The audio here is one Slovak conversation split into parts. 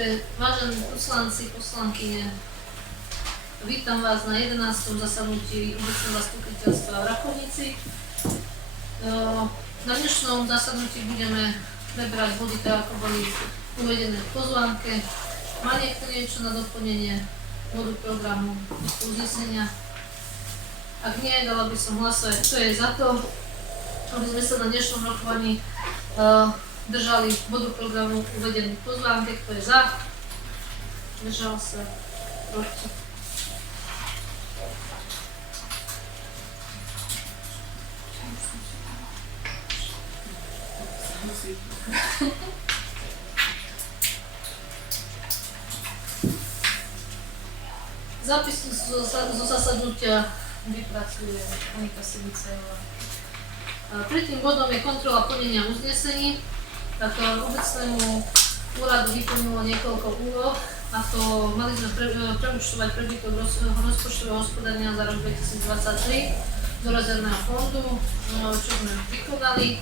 Takže, vážení poslanci, poslankyne, vítam vás na 11. zasadnutí obecného zastupiteľstva v Rakovnici. Na dnešnom zasadnutí budeme prebrať body tak, ako boli uvedené v pozvánke. Má niekto niečo na doplnenie bodu programu uznesenia? Ak nie, dala by som hlasovať, kto je za to, aby sme sa na dnešnom rokovaní držali bodu programu uvedený v pozvánke. Kto je za? Držal sa? Proti? Zápisnicu zo zasadnutia vypracuje Monika Sivicejová. Tretím bodom je kontrola plnenia uznesení. Takto obecnému úradu vyplnilo niekoľko úloh, a to mali sme preúčtovať prebytok rozpočtového hospodárenia za rok 2023 do rezervného fondu, čo sme vykonali.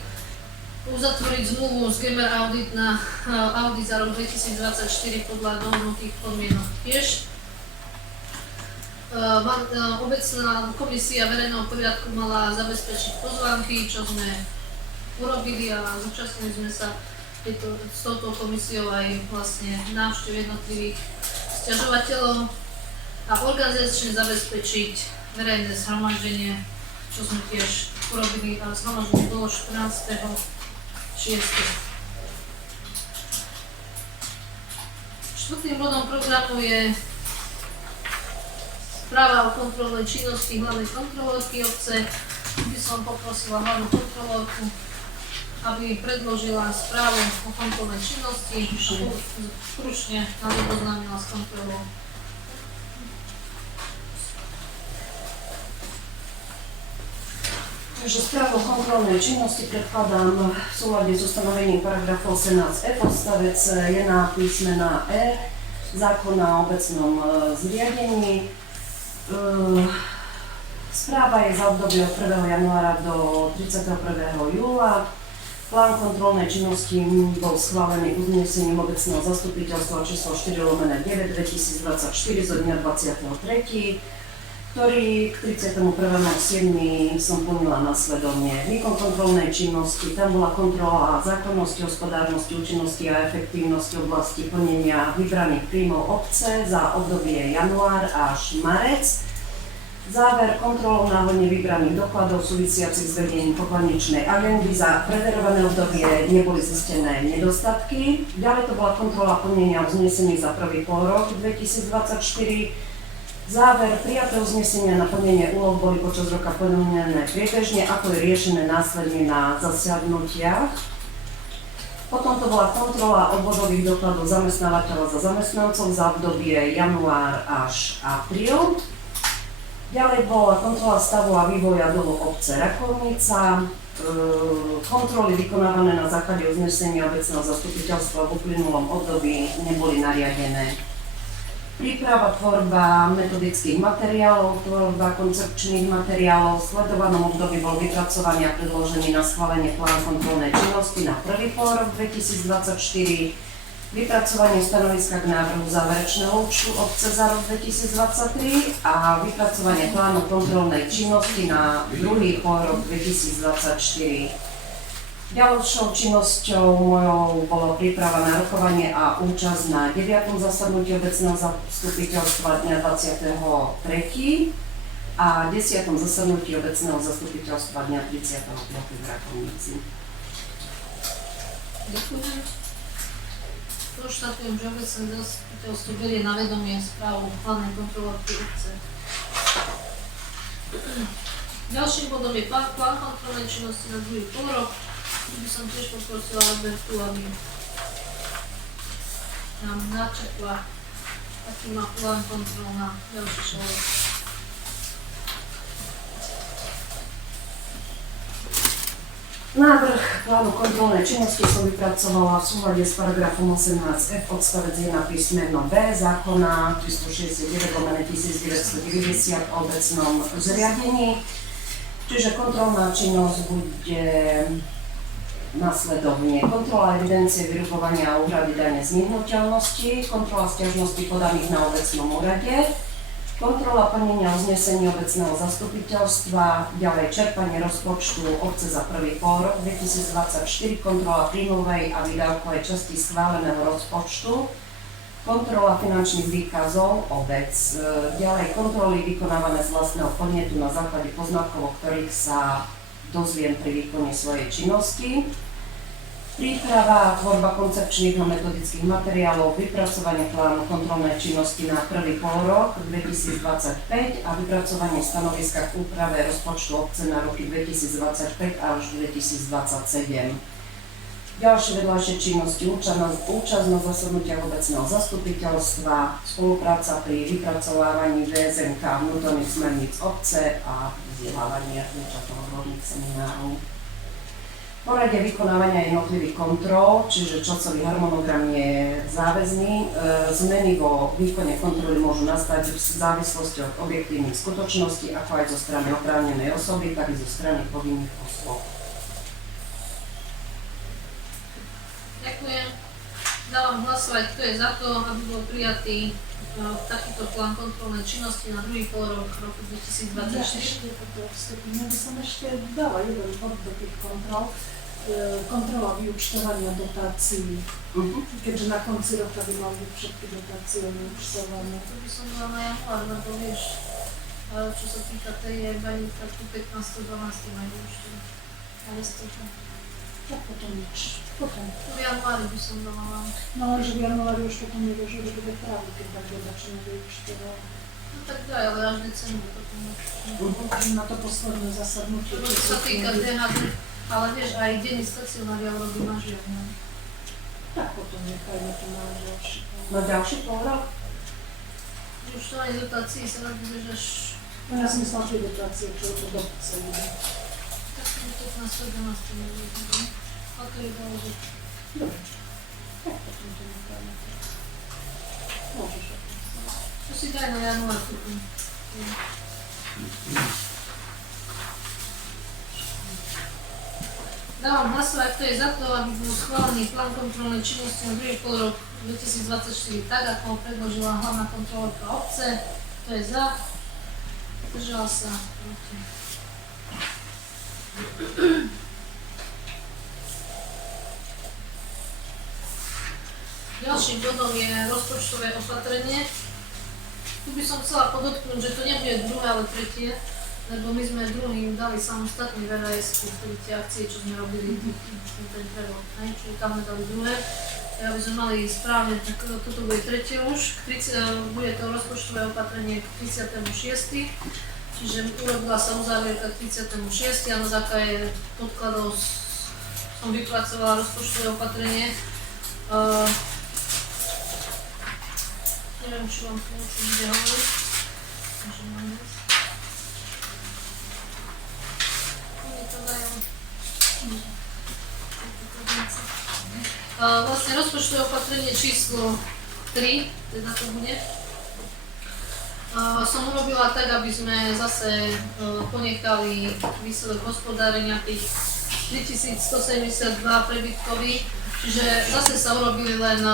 Uzatvoriť zmluvu s Gamer Audit na audit za rok 2024 podľa dohodnutých podmienok tiež. Obecná komisia verejného poriadku mala zabezpečiť pozvánky, čo sme urobili, a zúčastnili sme sa s touto komisiou aj vlastne návštev jednotlivých sťažovateľov a organizačne zabezpečiť verejné zhromaždenie, čo sme tiež urobili, a zhromaždenie bolo 14.6. Štvrtým bodom programu je správa o kontrolnej činnosti hlavnej kontrolórky obce. By som poprosila hlavnú kontrolórku, aby predložila správu o kontrolnej činnosti a stručne nám oboznámila s kontrolou. Takže správu o kontrolnej činnosti predkladám v súlade s ustanovením paragrafu 18f odstavec 1 písmena E zákona o obecnom zriadení. Správa je za obdobie od 1. januára do 31. júla. Plán kontrolnej činnosti bol schválený uznesením obecného zastupiteľstva číslo 4/9 2024 zo dňa 23., ktorý k 31.7. som plnila na svedomie. Výkon kontrolnej činnosti, tam bola kontrola zákonnosti, hospodárnosti, účinnosti a efektívnosti v oblasti plnenia vybraných príjmov obce za obdobie január až marec. Záver kontrolou náhodne vybraných dokladov súvisiacich s vedením pokladničnej agendy za preverované obdobie neboli zistené nedostatky. Ďalej to bola kontrola plnenia uznesení za prvý polrok 2024. Záver prijaté uznesenia na plnenie úloh boli počas roka plnené priebežne, ako je riešené následne na zasiahnutiach. Potom to bola kontrola obvodových dokladov zamestnávateľa za zamestnancov za obdobie január až apríl. Ďalej bola kontrola stavu a vývoja dolu obce Rakovnica, kontroly vykonávané na základe uznesenia obecného zastupiteľstva v uplynulom období neboli nariadené. Príprava, tvorba metodických materiálov, tvorba koncepčných materiálov. V sledovanom období bol vypracovaný a predložený na schválenie plán kontrolnej činnosti na prvý polrok 2024. Vypracovanie stanoviska k návrhu záverečného účtu obce za rok 2023 a vypracovanie plánu kontrolnej činnosti na druhý polrok 2024. Ďalšou činnosťou mojou bolo príprava na rokovanie a účasť na 9. zasadnutí obecného zastupiteľstva dňa 23. a 10. zasadnutí obecného zastupiteľstva dňa 30. v Rakovnici. Ďakujem. Konštatujem, že obecné zastupiteľstvo berie na vedomie správu hlavnej kontrolórky obce. Ďalším bodom je plán kontrolnej činnosti na druhý polrok. Tu by som tiež poprosila Robertu, aby nám načetla, aký má plán kontrol na ďalší polrok. Návrh plánu kontrolnej činnosti som vypracovala v súlade s paragrafom 18f odstavec 1 písmeno B zákona 369/1990 o obecnom zriadení. Čiže kontrolná činnosť bude nasledovne kontrola evidencie vyrubovania a úhrady dane z nehnuteľnosti, kontrola sťažností podaných na obecnom úrade, kontrola plnenia uznesení obecného zastupiteľstva, ďalej čerpanie rozpočtu obce za prvý pôrok 2024, kontrola príjmovej a výdavkovej časti schváleného rozpočtu, kontrola finančných výkazov obec, ďalej kontroly vykonávané z vlastného podnetu na základe poznatkov, o ktorých sa dozviem pri výkone svojej činnosti, príprava a tvorba koncepčných a metodických materiálov, vypracovanie plánu kontrolnej činnosti na prvý polrok 2025 a vypracovanie stanoviska k úprave rozpočtu obce na roky 2025 až 2027. Ďalšie vedľajšie činnosti, účasť na zasadnutiach obecného zastupiteľstva, spolupráca pri vypracovávaní VSNK vnútorných smerníc obce a vzdelávanie účastov odborných seminárov. Poradie vykonávania jednotlivých kontrol, čiže časový harmonogram je záväzný. Zmeny vo výkone kontroly môžu nastať v závislosti od objektívnych skutočností, ako aj zo strany oprávnenej osoby, tak i zo strany povinných osôb. Ďakujem. Dávam hlasovať, kto je za to, aby bol prijatý takýto plán kontrolnej činnosti na druhý polrok roku 2024. Ja by som ešte dala jeden bod do tých kontrol. Kontrola vyúčtovania dotácií. Keďže na konci roka by mali byť všetky dotácie vyúčtované. To by som dala na január, lebo vieš, čo sa týka tej bani, tak tu 15.12. majú vyúčtovať. Ale z toho. Tak potom nič. Potom. V januári by som dala. No lenže v januári už potom nevieš, že bude práve, keď tak dodačne vyúčtoval. No tak daj, ale až decembru potom. Na to posledné zasadnutie. To sa týka DHD, ale vieš, aj denní stacionária urobí na žiadne. Tak potom nechajme to na ďalší. Na ďalší polrok? Už to aj dotácií sa robí, že až... No ja som myslela, že dotácie, čo to do obce ide. Tak to je 15.11. nebude. A to je dôležité. Dobre. Tak potom to nechajme. Môžeš. To si daj na január potom. Dávam hlasovať, kto je za to, aby bol schválený plán kontrolnej činnosti na druhý polrok 2024 tak, ako ho predložila hlavná kontrolórka obce. Kto je za? Zdržal sa. Proti. Ďalším bodom je rozpočtové opatrenie. Tu by som chcela podotknúť, že to nebude druhé, ale tretie, lebo my sme druhým dali samostatný VHS, ktorý tie akcie, čo sme robili, ten prevod, čiže tam sme dali druhé. Aby sme mali správne, tak toto bude tretie už, bude to rozpočtové opatrenie k 36. Čiže urobila sa uzávierka k 36. a na základe podkladov som vypracovala rozpočtové opatrenie. Neviem, či vám to bude hovoriť. Takže máme. Oni to dajú. Vlastne rozpočtové opatrenie číslo 3, teda to bude. Som urobila tak, aby sme zase ponechali výsledok hospodárenia tých 3172 prebytkových, čiže zase sa urobili len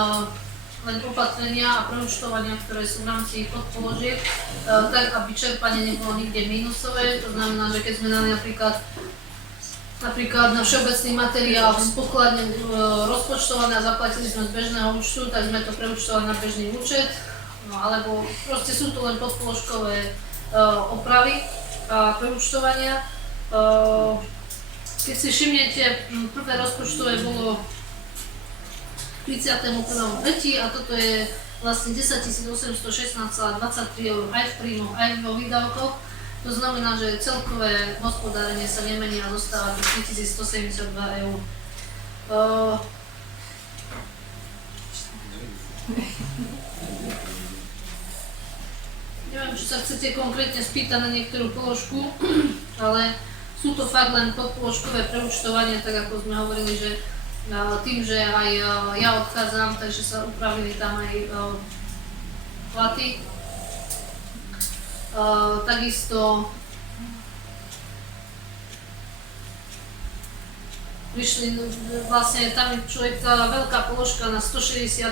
opatrenia a preúčtovania, ktoré sú v rámci podpoložiek, tak aby čerpanie nebolo nikde mínusové. To znamená, že keď sme dali napríklad na všeobecný materiál z pokladne rozpočtované a zaplatili sme z bežného účtu, tak sme to preúčtovali na bežný účet, alebo proste sú to len podpoložkové opravy a preúčtovania. Keď si všimnete, prvé rozpočtové bolo 31.3. a toto je vlastne 10 816,23 eur aj v príjmoch, aj vo výdavkoch. To znamená, že celkové hospodárenie sa nemení a zostáva 3172 eur. Neviem, či sa chcete konkrétne spýtať na niektorú položku, ale sú to fakt len podpoložkové preúčtovanie, tak ako sme hovorili, že tým, že aj ja odchádzam, takže sa upravili tam aj platy. Takisto Vyšli, vlastne tam je človek tá veľká položka na 160,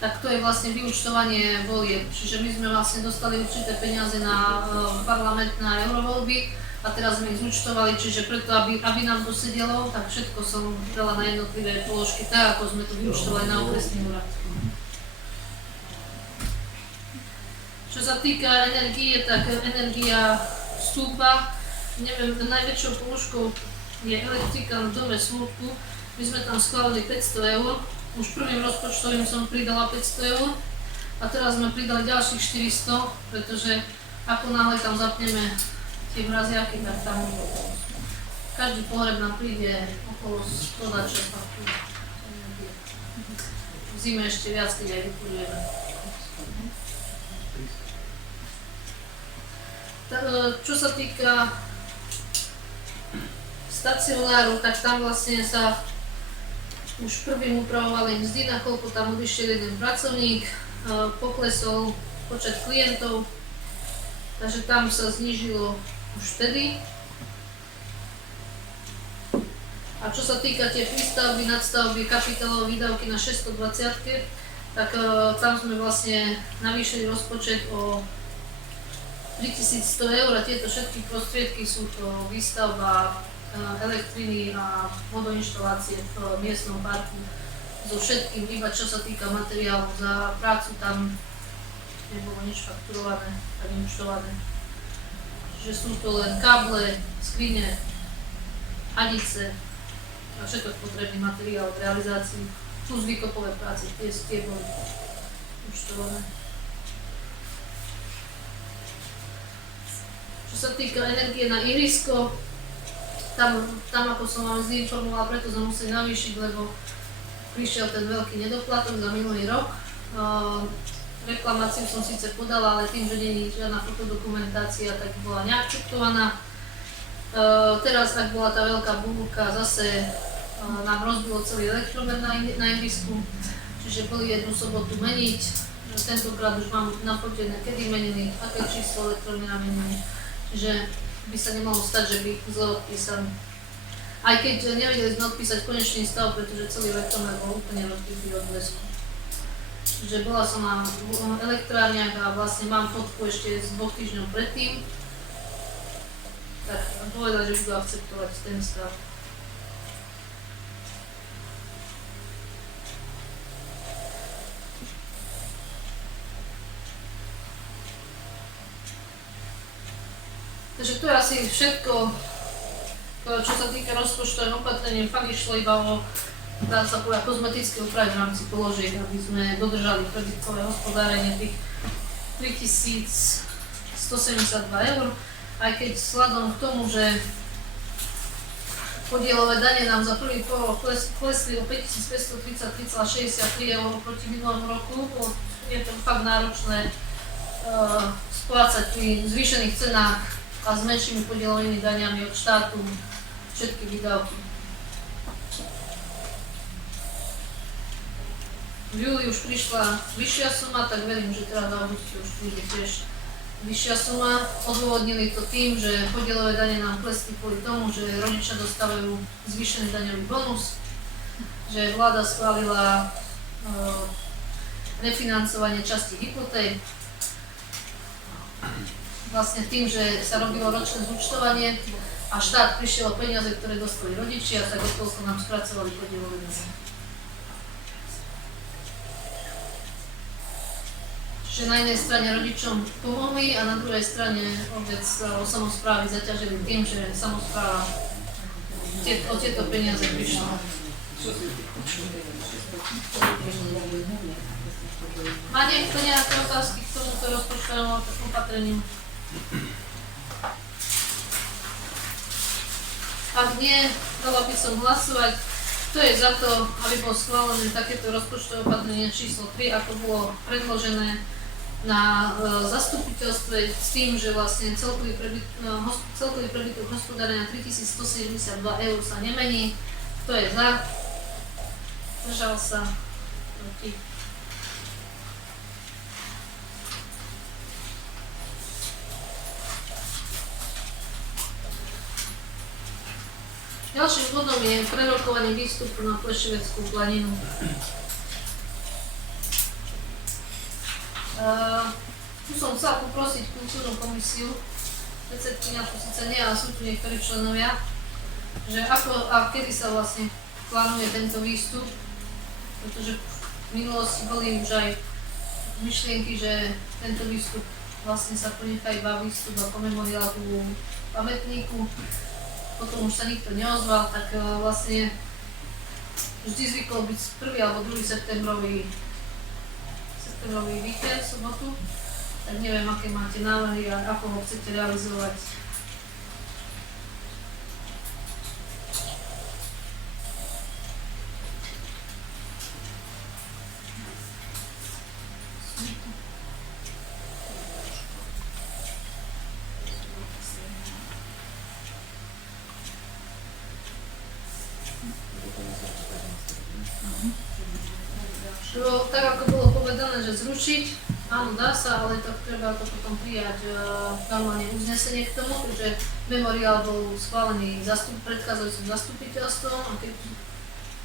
tak to je vlastne vyúčtovanie volieb. Čiže my sme vlastne dostali určité peniaze na parlamentné eurovoľby a teraz sme ich zúčtovali, čiže preto, aby nám to sedelo, tak všetko som dala na jednotlivé položky, tak ako sme to vyúčtovali na okresný úrad. Čo sa týka energie, tak energia stúpa. Neviem, najväčšou položkou je elektrika v dome Smutku. My sme tam schválili 500 eur. Už prvým rozpočtovým som pridala 500 eur. A teraz sme pridali ďalších 400, pretože ako náhle tam zapneme tie mraziaky, tak tam každý pohreb nám príde okolo 100 faktúr. V zime ešte viac, keď aj vykurujeme. Čo sa týka stacionáru, tak tam vlastne sa už prvým upravovali mzdy, nakoľko tam odišiel jeden pracovník, poklesol počet klientov, takže tam sa znížilo už vtedy. A čo sa týka tie prístavby, nadstavby, kapitálové výdavky na 620, tak tam sme vlastne navýšili rozpočet o 3100 eur a tieto všetky prostriedky sú to výstavba elektriny a vodoinštalácie v miestnom parku so všetkým, iba čo sa týka materiálu. Za prácu tam nebolo nič fakturované a neúčtované. Čiže sú to len káble, skrine, hadice a všetko potrebný materiál v realizácii, plus výkopové práce, tie boli účtované. Čo sa týka energie na ihrisko, tam ako som vám zinformovala, preto sme museli navýšiť, lebo prišiel ten veľký nedoplatok za minulý rok. Reklamáciu som síce podala, ale tým, že nie je žiadna fotodokumentácia, tak bola neakceptovaná. Teraz, ak bola tá veľká búrka, zase nám rozbilo celý elektromer na ihrisku, čiže boli jednu sobotu meniť. Tentokrát už mám nafotené, kedy menili, aké číslo elektromera menili. Že by sa nemalo stať, že by zle odpísali. Aj keď nevedeli sme odpísať konečný stav, pretože celý elektromer bol úplne rozbitý od blesku. Čiže bola som na elektrárniach a vlastne mám fotku ešte z 2 týždňov predtým. Tak povedať, že budú akceptovať ten stav. Takže to je asi všetko, čo sa týka rozpočtových opatrení. Fakt išlo iba o, dá sa povedať, kozmetické úpravy v rámci položiek, aby sme dodržali prebytkové hospodárenie tých 3172 eur. Aj keď vzhľadom k tomu, že podielové dane nám za prvý pol klesli o 5533,63 eur proti minulému roku, je to fakt náročné splácať pri zvýšených cenách a s menšími podielovými daniami od štátu všetky výdavky. V júli už prišla vyššia suma, tak verím, že teraz v auguste už príde tiež vyššia suma. Odôvodnili to tým, že podielové dane nám klesli kvôli tomu, že rodičia dostávajú zvýšený daňový bonus, že vláda schválila refinancovanie časti hypoték. Vlastne tým, že sa robilo ročné zúčtovanie a štát prišiel o peniaze, ktoré dostali rodičia, tak odtoľko nám spracovali podielové dane. Čiže na jednej strane rodičom pomohli a na druhej strane obec samosprávy zaťažili tým, že samospráva o tieto peniaze prišla. Má niekto nejaké otázky k tomuto rozpočtovému opatreniu? Ak nie, dala by som hlasovať. Kto je za to, aby bolo schválené takéto rozpočtové opatrenie číslo 3, ako bolo predložené na zastupiteľstve s tým, že vlastne celkový prebytok hospodárenia 3172 eur sa nemení. Kto je za? Zdržal sa? Proti? Ďalším bodom je prerokovanie výstupu na Pleševeckú planinu. Tu som chcela poprosiť kultúrnu komisiu, predsedkyňa tu síce nie, ale sú tu niektorí členovia, že ako a kedy sa vlastne plánuje tento výstup, pretože v minulosti boli už aj myšlienky, že tento výstup vlastne sa ponechá iba výstup ako memoriálu pamätníku. Potom už sa nikto neozval, tak vlastne vždy zvyklo byť 1. alebo 2. septembrový víkend, sobotu. Tak neviem, aké máte návrhy a ako ho chcete realizovať. Tak ako bolo povedané, že zrušiť, áno, dá sa, ale tak treba to potom prijať normálne uznesenie k tomu, že memoriál bol schválený predchádzajúcim zastupiteľstvom a keď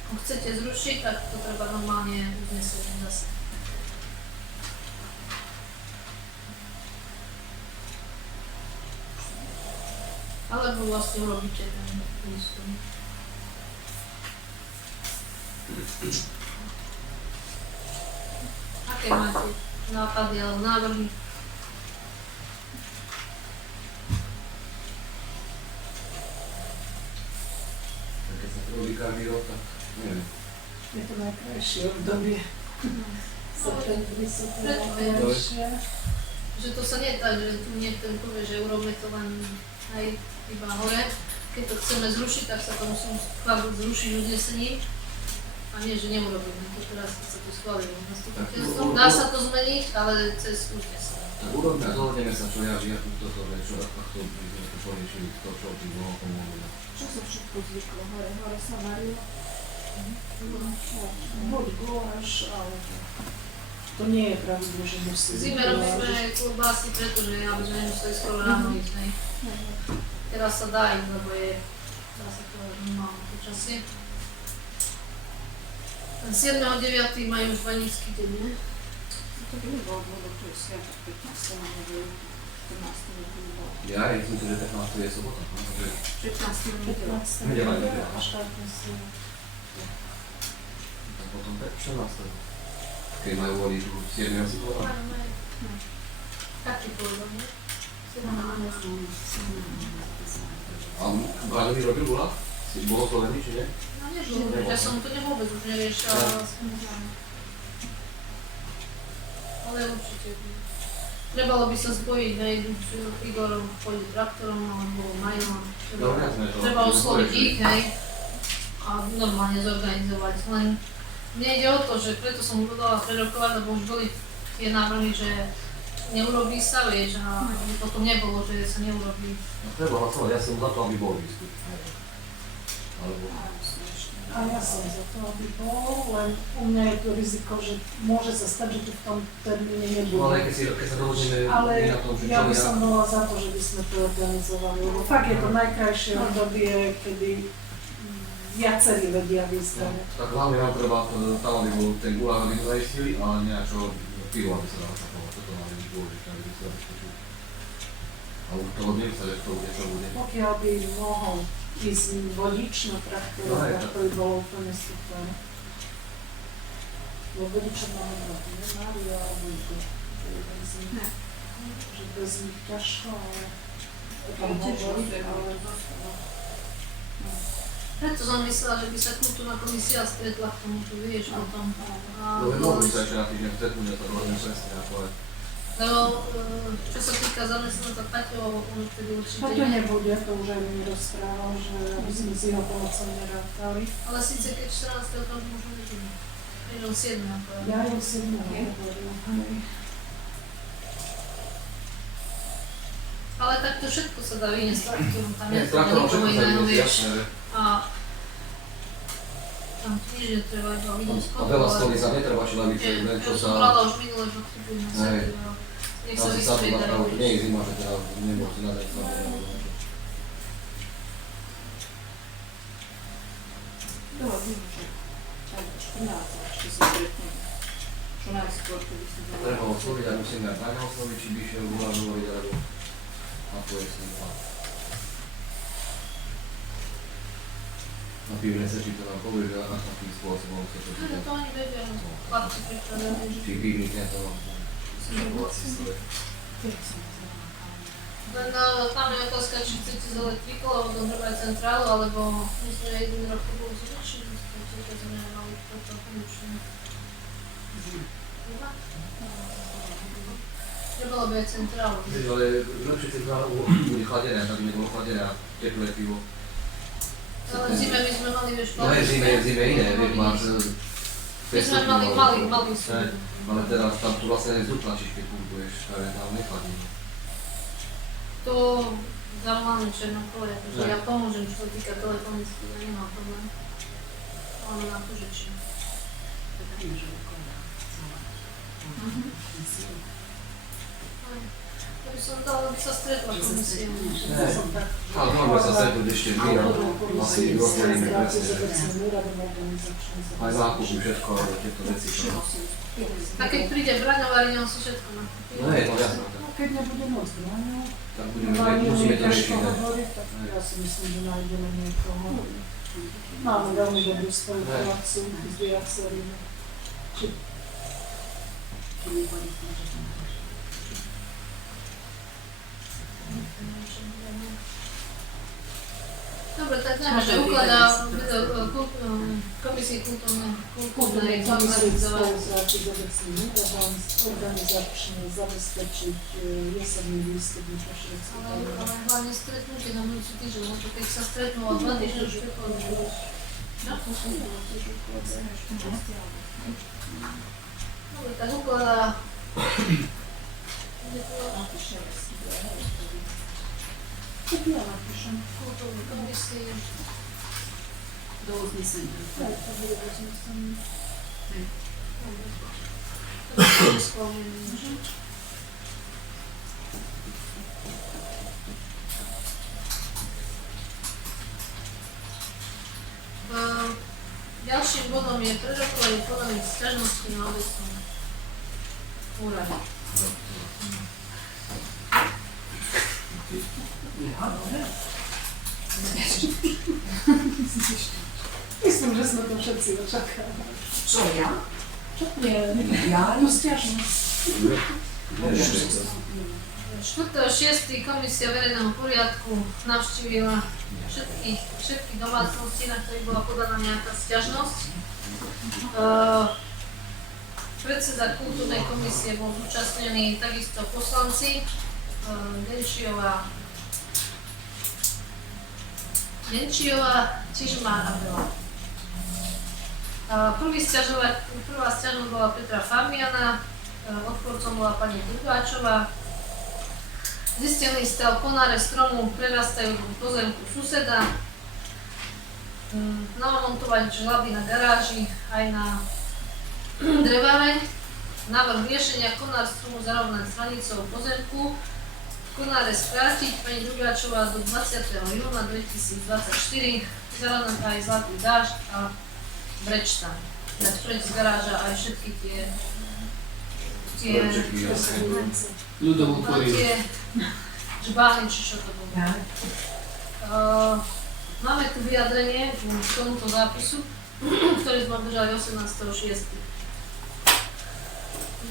ho chcete zrušiť, tak to treba normálne uznesenie zase. Alebo vlastne urobíte ten výskum. Aké máte nápady alebo návrhy? Keď sa to robí každý rok, tak neviem. Je to najkrajšie obdobie. Septembri sú to Preto najkrajšie. Že to sa nedá, že tu niekto povie, že urobme to len aj iba hore. Keď to chceme zrušiť, tak sa to musím zrušiť uznesením. A nie, že neurobíme to teraz, keď sa to schválilo zastupiteľstvom. Dá sa to zmeniť, ale cez uznesenie. Tak urobme, zhodneme sa, čo ja žijem toto, čo ako by sme to poriešili, to, čo by bolo pomôcť. Čo sa všetko zvyklo? Hore sa varilo? Buď guláš, ale to nie je pravidlo, že musí V zime robíme klobásy, pretože aby sme nemuseli skoro ráno ísť, hej. Teraz sa dá ísť, lebo je, dá sa to normálne počasie. Ten 7.9. majú už Vanícky deň, ne? To by nebolo, lebo to je sviatok 15. nedeľu, 14. nedeľu. Ja myslím si, že 15. je sobota. 15. nedeľa. Nedeľa. A štátne sviatok. A potom 14. Keď majú voliť 7. asi to dá. Taký povedal, ne? A Váľový robil bola? Si bolo Slovenii, či nie? No nebolo, ja som to vôbec už neriešila. Ale určite. Trebalo by sa spojiť, nejdu Igorom, pôjde traktorom alebo Majom. Treba osloviť ich, hej. A normálne zorganizovať. Len nejde o to, že preto som dala prerokovať, lebo už boli tie návrhy, že neurobí sa, vieš, a potom nebolo, že sa neurobí. No treba hlasovať, ja som za to, aby bol výstup. Alebo... A ja som za to, aby bol, len u mňa je to riziko, že môže sa stať, že tu v tom termíne nebude. No ale keď sa dohodneme Ale na tom, že ja by čo som bola za to, že by sme to organizovali, lebo fakt je to najkrajšie obdobie, kedy viacerí vedia význame. Tak hlavne nám treba tam, aby bol ten gulák, aby to zaistili, ale nejako pivo, aby sa dalo takovať. Toto máme byť dôležité, aby sa zabezpečili. A už toho dne sa, že to bude, čo bude. Pokiaľ by mohol ísť vodič na traktore, No, tak to by bolo úplne super. Lebo vodičom máme brať, ne? Mária alebo Igor. To je jeden z nich. Že bez nich ťažko, ale o tom hovoriť, ale Preto som myslela, že by sa kultúrna komisia stretla k tomu, čo vieš o tom. Lebo mohli sa ešte na týždeň stretnúť, že sa dohodneme presne, ako je. Lebo čo sa týka zamestnanca Paťo, on vtedy určite to nebude, to už aj mi rozprával, že aby sme s jeho pomocou nerátali. Ale síce keď 14. tam možno nebude. Je on 7. Ja ju si nehovoril, hej. Ale takto všetko sa dá vyniesť traktorom, tam je Nie, to traktorom nikomu všetko sa iného, vyniesť, vieš. jasné. A tam tiež je treba iba vyniesť A veľa stolí sa netreba, či lavice, čo Ja som sa... brala už minule, že potrebujem na Hej. sebe. Nech sa Tam si sa tu vystriedajú, napravu, to nie vieš. je zima, že teda nemôžete nadať sa. to viem, že tak 14 ešte sa stretneme. Čo najskôr, keby si Treba osloviť a musíme aj Braňa osloviť, či by išiel Gula hovoriť, alebo na to je s ním plán. Na pivne sa, či to nám povie, že akým spôsobom sa to No, číta. to oni vedia, chlapci pripravujú. Či pivník nie to mám. keď som zrovna kávu. Len tam je otázka, či chcete z elektrikou, alebo dodržovať centrálu, alebo my sme jeden rok to bol zručili, že sme mali toto funkčné. Trebalo by aj centrálu. Ale lepšie centrála bude chladené, aby nebolo chladené a teplé pivo. Ale v zime my sme mali, vieš, No je v zime iné, vieš, máš my sme mali súdu. ale teraz tam tu vlastne aj vzduch tlačíš, keď pumpuješ, ale tam nechladí. To zavoláme Černokole, takže Ne. ja pomôžem, čo sa týka telefonicky, ja nemám problém. Ale na to, že či. To by som dala, aby sa stretla komisia. Ne. Som tak, Ale môžeme sa stretnúť ešte my, ale asi rozdelíme presne, že aj nákupy, všetko, ale tieto veci. A keď príde Braňová, on si všetko nakúpi. No je to jasné. No keď nebude môcť Braňo, Tak musíme to riešiť. ťažko Ne? hovoriť, tak ja si myslím, že nájdeme niekoho. Máme veľmi dobrú spoluprácu s viacerými. Dobre, tak dáme, že ukladá komisii kultúrnej organizovať. Spolupráci s obecným úradom organizačne zabezpečiť jesenný výstup Michašovského Ale hlavne stretnutie na budúci týždeň, lebo keď sa stretnú o 2 týždne, už to povedal. Dobre, tak ukladá Tak ja napíšem. kultúrnej komisii. Do uznesenia. Tak, to bude rozmyslené. To bude schválené. Ďalším bodom je prerokovanie podaných sťažností na obecnom úrade. Myslím, že sme to všetci očakávali. Čo ja? Čo? Nie, Ja? no stiažnosť. 4.6. Komisia verejného poriadku navštívila všetky domácnosti, na ktorých bola podaná nejaká sťažnosť. Predseda kultúrnej komisie bol zúčastnený takisto poslanci Denčiová, Čižmár a Bela. Prvá sťažnosť bola Petra Famiana, odporcom bola pani Dugáčová. Zistený stav konáre stromu prerastajú do pozemku suseda. Namontovať žlaby na garáži aj na dreváreň. Návrh riešenia konár stromu zarovnať s hranicou pozemku. Konáre skrátiť pani Dugáčová do 20. júna 2024. Zarovnať aj Zlatý dážď a Brečtan. Dať preč z garáža aj všetky tie ľudovú no, koriu. tie žbány, či čo to bolo. Máme tu vyjadrenie k tomuto zápisu, ktorý sme obdržali 18.6.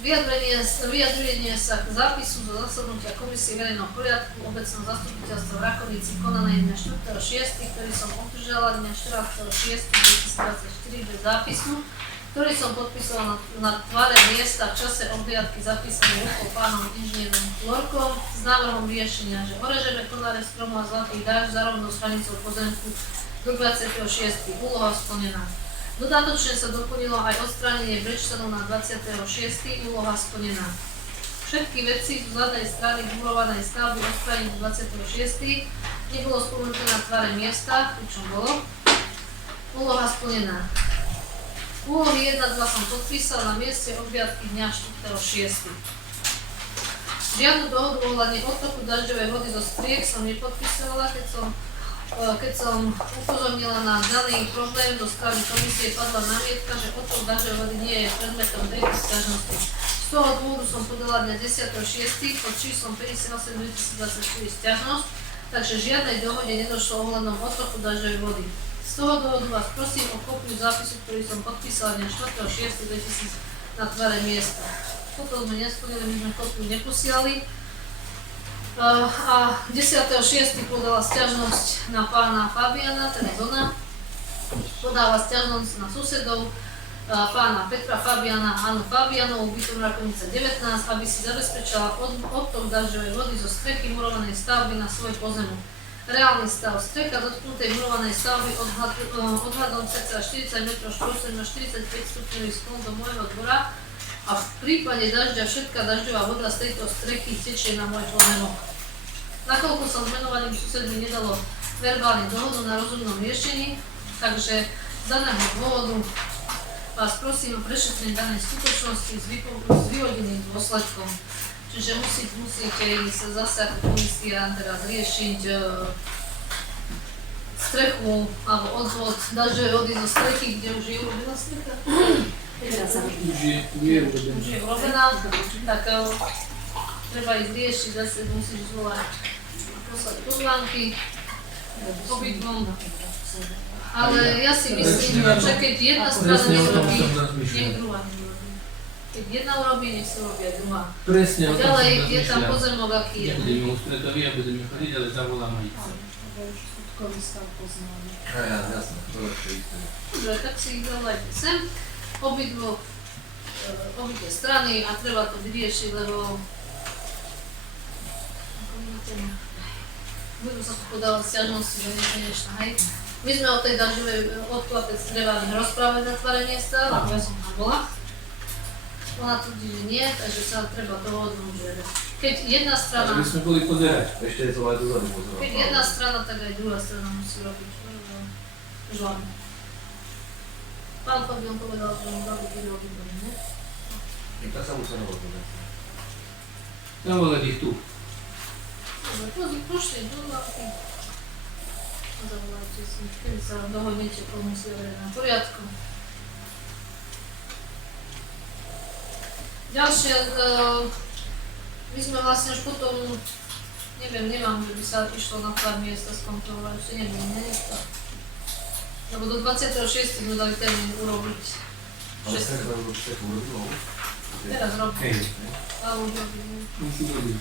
Vyjadrenie sa k zápisu zo zasadnutia Komisie verejného poriadku obecného zastupiteľstva v Rakovici konanej dňa 4.6., ktorý som obdržala dňa 14.6.2024 bez zápisu, ktorý som podpísala na tvare miesta v čase obhliadky zapísaný rukou pánom inžinierom Lorkom s návrhom riešenia, že orežeme konáre stromu a Zlatý dážď za rovnou s hranicou pozemku do 26. Úloha splnená. Dodatočne sa doplnilo aj odstránenie Brečtanov na 26. Úloha splnená. Všetky veci z zadnej strany vybudovanej stavby odstrániť do 26. Nebolo spomenuté na tvare miesta, pričom bolo. Úloha splnená. Úlohy 1 a 2 som podpísal na mieste obhliadky dňa 4.6. Žiadnu dohodu ohľadne odtoku dažďovej vody zo striek som nepodpísala, keď som Keď som upozornila na daný problém, do strany komisie padla námietka, že odtok dažďovej vody nie je predmetom tejto sťažnosti. Z toho dôvodu som podala dňa 10.6. pod číslom 58/2024 sťažnosť, takže žiadnej dohode nedošlo ohľadom odtoku dažďovej vody. Z toho dôvodu vás prosím o kópiu zápisu, ktorý som podpísala dňa 4.6.2000 na tvare miesta. Toto sme nesplnili, my sme kópiu neposielali. A 10.6. podala sťažnosť na pána Fabiana, teda Zona. Podáva sťažnosť na susedov pána Petra Fabiana a Annu Fabianovú, bytom Rakonica 19, aby si zabezpečila odtok dažďovej vody zo strechy murovanej stavby na svoj pozemok. Reálny stav strecha dotknutej murovanej stavby odhľadom cca 40 m2 na 45 stupňový sklon do môjho dvora a v prípade dažďa všetká dažďová voda z tejto strechy tečie na môj pozemok. Nakoľko sa s menovaným susedmi nedalo verbálne dohodu na rozumnom riešení, takže z daného dôvodu vás prosím o prešetrenie danej skutočnosti s vyhodeným dôsledkom. Čiže musíte ísť zase ako komisia teraz riešiť strechu alebo odvod dažďovej vody zo strechy, kde už je urobená strecha. Už je urobená, tak treba ísť riešiť, zase musíš zvolať poslať pozvánky obidvom. Ale ja si myslím, že keď jedna strana nerobí, nech druhá nerobí. Keď jedna urobí, nech sa urobí aj druhá. Presne, A ďalej je tam pozemok, aký je. Nebudeme ústretoví a budeme chodiť, ale zavolám aj. Skutkový stav poznáme. Jasné, to je isté. Dobre, tak si ich zavolajte sem. Obidve strany a treba to vyriešiť, lebo budú sa tu podávať sťažnosti, že nie je hej. My sme o tej dažďovej odklapec treba rozprávať na tvare miesta, lebo ja som tam bola. Ona tvrdí, že nie, takže sa treba dohodnúť, že keď jedna strana... Aby sme boli pozerať. Ešte je to aj dozadu pozerať. Keď jedna strana, tak aj druhá strana musí robiť žlámy. Pán Fabian povedal, že on robí výroby, nie? Tak sa musí rozhodnúť. Zavolať ich tu. Dobre, pošli do hlavky. A zavolajte si, kedy sa dohodnete, komu si na poriadku. Ďalšie, my sme vlastne už potom, nemám, že by sa išlo na pár miesta skontrolovať, ešte neviem, to. Lebo do 26. sme dali termín urobiť. Ale sa to urobilo? Teraz robím. Hej. Ale už robím. Musí robiť.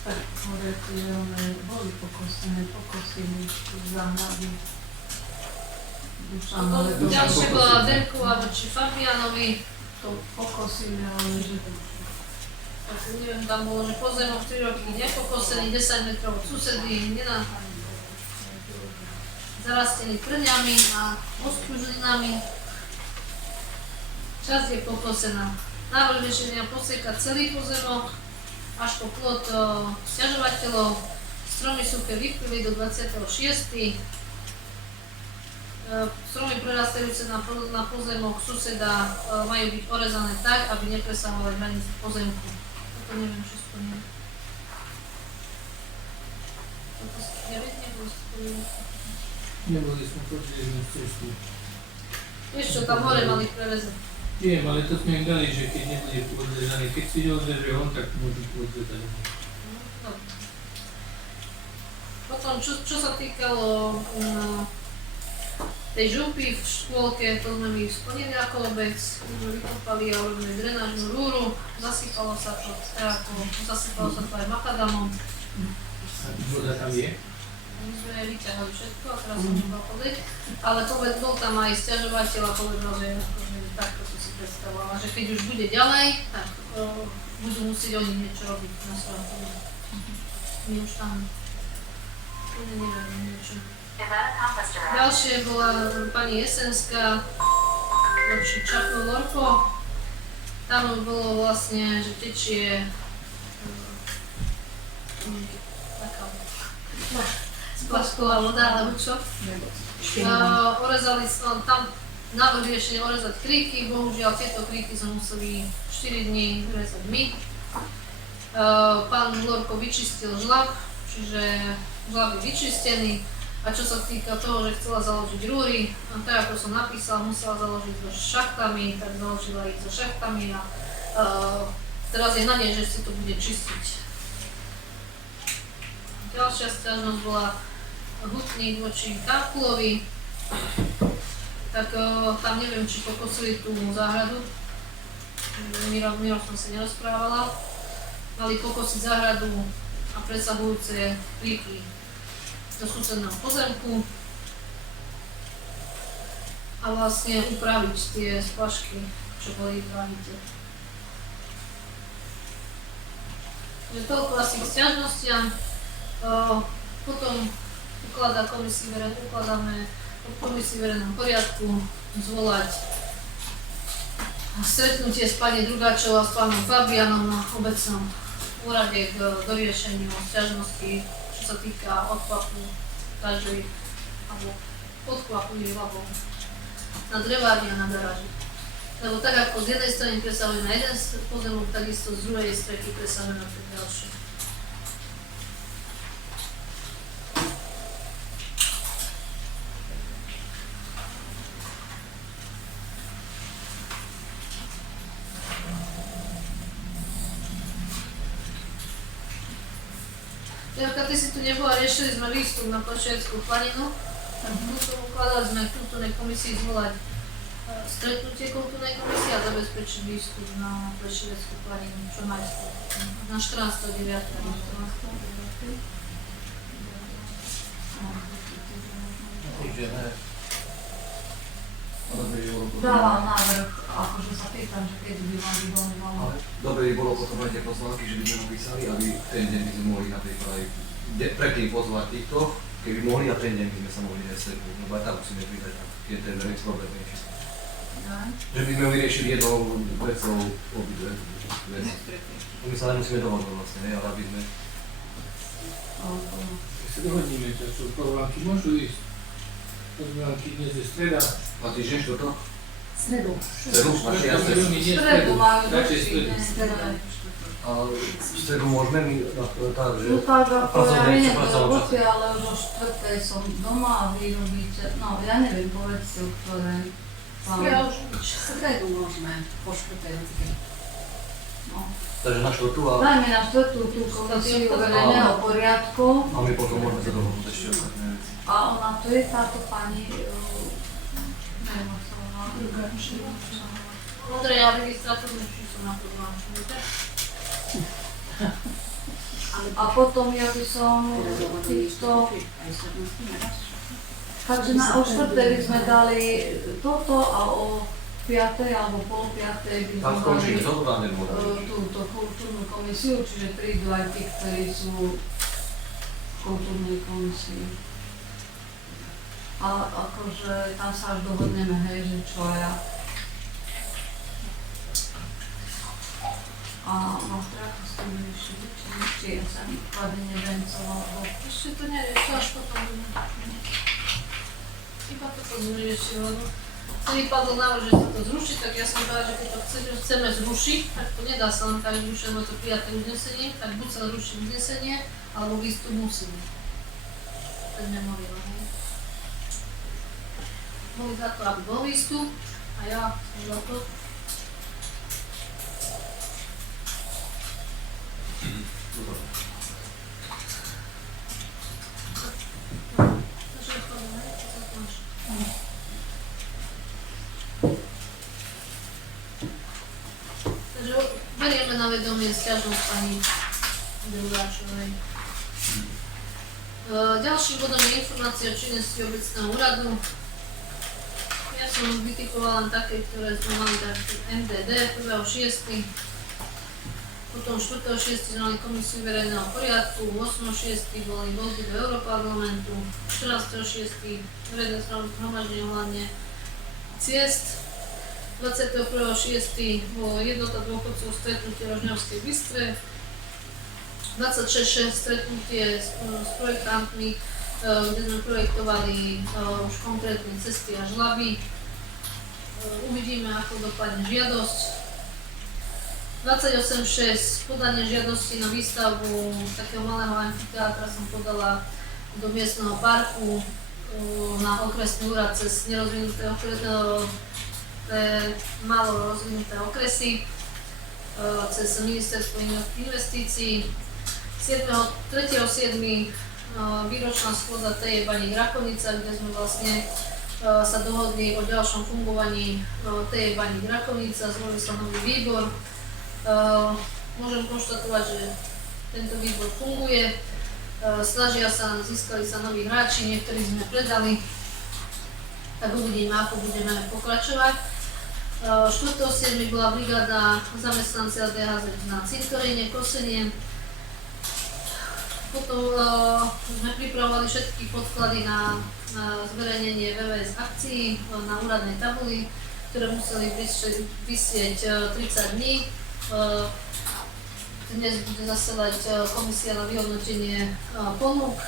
Tak hovoríte, že one boli pokosy, záhrady. Ďalšie bola Derková voči Fabianovi. To pokosili, ale že Tak neviem, tam bolo, že pozemok 3 roky nepokosený, 10 metrov od susedy, zarastený prňami a oskružlinami. Časť je pokosená. Návrh riešenia posieka celý pozemok až po plot sťažovateľov. Stromy suché vypili do 26. Stromy prerastajúce na pozemok suseda majú byť orezané tak, aby nepresahovali hranicu pozemku. Toto neviem, či splním. Toto ste 9 nebolo splním. Neboli sme chodili z cestu. Vieš čo, tam hore mali prerezať. Viem, ale to sme im dali, že keď nebude podrezaný, keď si odreže on, tak môžu podrezať. Dobre. Potom, čo sa týkalo tej župy v škôlke, to sme my splnili ako obec, my sme vykopali a urobili drenážnú rúru, zasypalo sa to aj makadamom. A voda tam je? My sme vyťahali všetko a teraz som iba pozrieť, ale bol tam aj sťažovateľ a povedal, že takto si predstavovala, že keď už bude ďalej, tak budú musieť oni niečo robiť na svojom pozemku. My už tam neviem niečo. Ďalšie bola pani Jesenská voči Čapno Lorko. Tam bolo vlastne, že tečie taká splašková voda, alebo čo. Orezali tam návrh riešenia orezať kríky, bohužiaľ tieto kríky sme museli 4 dní rezať my. Pán Lorko vyčistil žlab, čiže žlaby vyčistený. A čo sa týka toho, že chcela založiť rúry, tak ako som napísala, musela založiť so šachtami, tak založila ich so šachtami a teraz je nádej, že si to bude čistiť. Ďalšia sťažnosť bola hutník voči Karkulovi, tak tam neviem, či pokosili tú záhradu. Miro som sa nerozprávala. Mali pokosiť záhradu a presahujúce plíky do susedného pozemku a vlastne upraviť tie splašky, čo boli v ranite. Takže toľko asi k sťažnostiam. Potom ukladáme komisii verejného poriadku zvolať stretnutie s pani Drugáčovou a s pánom Fabianom na obecnom úrade k doriešeniu sťažnosti, čo sa týka odklapu každej alebo odklapu labov na drevárni a na garáži. Lebo tak ako z jednej strany presahuje na jeden pozemok, takisto z druhej strany presahuje na ten ďalší. Janka, ty si tu nebola, riešili sme výstup na Plešiackú planinu. Ukladali sme v kultúrnej komisii zvolať stretnutie kultúrnej komisie a zabezpečiť výstup na Plešiackú planinu, čo majstru. Na 14.9. Dávam návrh, akože sa pýtam, že keď by mali Dobre by bolo potom aj tie poslanky, že by sme napísali, aby ten deň by sme mohli napríklad aj predtým pozvať týchto, keby mohli a ten deň by sme sa mohli nestretnúť, lebo aj tak musíme pýtať, keď ten veľmi problém je. Že by sme vyriešili jednou vecou obidve veci. My sa nemusíme dohodnúť vlastne, ne? Ale aby sme... Keď sa dohodníme, čo pozvánky môžu ísť. Pozvánky dnes je streda. A týždeň štvrtok? Stredu. Stredu? Máš jasné? stredu majú Radšej dočí, stredu. A v stredu môžeme my tak, že... No tak ako ja pracovné- nie do pracovné roboty, ale už o 4. som doma a vy robíte, no ja neviem, povedzte, o ktorej. V stredu môžeme, po 4. hodine. No. Takže na štvrtú a... Dajme na 4. tú komisiu verejného poriadku A my potom môžeme sa dohodnúť ešte ostatné veci. a ona to je táto pani, neviem, ako sa volá. Ondrej, ja registratúrne číslo na pozvánku, viete? A potom ja by som týchto, takže o 4. by sme dali toto a o 5. alebo pol 5. by Tam sme skončíme, dali toto tam nebolo. túto kultúrnu komisiu, čiže prídu aj tí, ktorí sú v kultúrnej komisii. A akože tam sa až dohodneme, hej, že čo ja. A Mastráka s tým riešili, či ja sa kladenie vencov, alebo... Ešte to neviem, to až potom bude. Iba toto zriešil, lebo celý padol návrh, že sa to zruší, tak ja som povedala, že keď to chceme zrušiť, tak to nedá sa len tak zrušiť, lebo to prijaté uznesenie, tak buď sa zruší uznesenie, alebo výstup musí. Ten memoriál, hej. Boli za to, aby bol výstup, a ja som za to. Takže chodíme, čo sa máš. Takže berieme na vedomie sťažnosť pani Drugáčovej. Ďalším bodom je informácia o činnosti obecného úradu. Ja som vytipovala len také, ktoré sme mali tak MDD 1.6. Potom 4.6. sme mali komisiu verejného poriadku, 8.6. boli voľby do Európarlamentu, 14.6. verejné zhromaždenie ohľadne ciest, 21.6. bolo jednota dôchodcov stretnutie v Rožňavskej Bystre, 26.6. stretnutie s projektantmi, kde sme projektovali už konkrétne cesty a žlaby. Uvidíme, ako dopadne žiadosť. 28.6. Podanie žiadosti na výstavbu takého malého amfiteátra som podala do miestneho parku na okresný úrad cez nerozvinuté málo rozvinuté okresy, cez ministerstvo investícií. 3.7. Výročná schôdza TJ Baník Rakonica, kde sme vlastne sa dohodli o ďalšom fungovaní TJ Baník Rakonica, zvolili sa nový výbor. Môžem konštatovať, že tento výbor funguje, získali sa noví hráči, niektorí sme predali, tak uvidíme, ako budeme pokračovať. 4.7. bola brigáda zamestnanci DHZ na cintoríne, kosenie. Potom sme pripravovali všetky podklady na zverejnenie VVS akcií na úradnej tabuli, ktoré museli vysieť 30 dní. Dnes bude zasedať komisia na vyhodnotenie ponúk.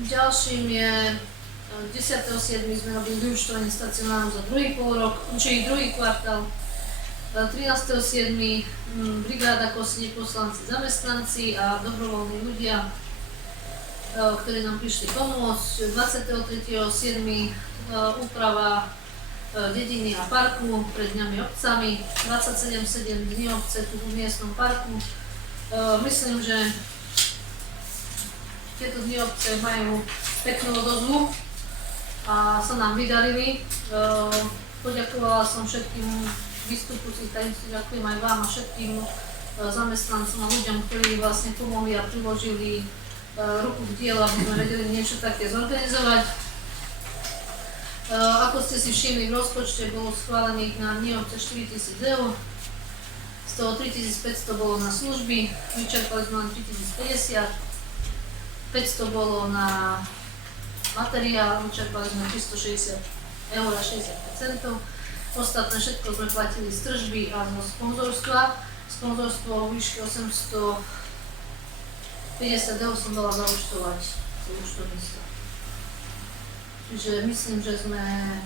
Ďalším je 10.7. sme robili vyúčtovanie stacionárom za druhý kvartál. 13.7. brigáda kosenie poslanci, zamestnanci a dobrovoľní ľudia, ktorí nám prišli pomôcť. 23.7. úprava dediny a parku pred dňami obcami, 27.7. dní obce tu v miestnom parku. Myslím, že tieto dni obce majú peknú odozvu a sa nám vydarili. Poďakovala som všetkým vystupujúcich, takisto ďakujem aj vám a všetkým zamestnancom a ľuďom, ktorí vlastne pomohli a priložili ruku k dielu, aby sme vedeli niečo také zorganizovať. Ako ste si všimli, v rozpočte bolo schválených na dni obce 4 000 eur, z toho 3 500 bolo na služby, vyčerpali sme len 3 050, 500 bolo na materiál, vyčerpali sme 360 eur a 60%. Ostatné všetko sme platili z tržby a zo sponzorstva. Sponzorstvo o výške 850 eur som dala zaúčtovať za účtovníctvo. Čiže myslím, že sme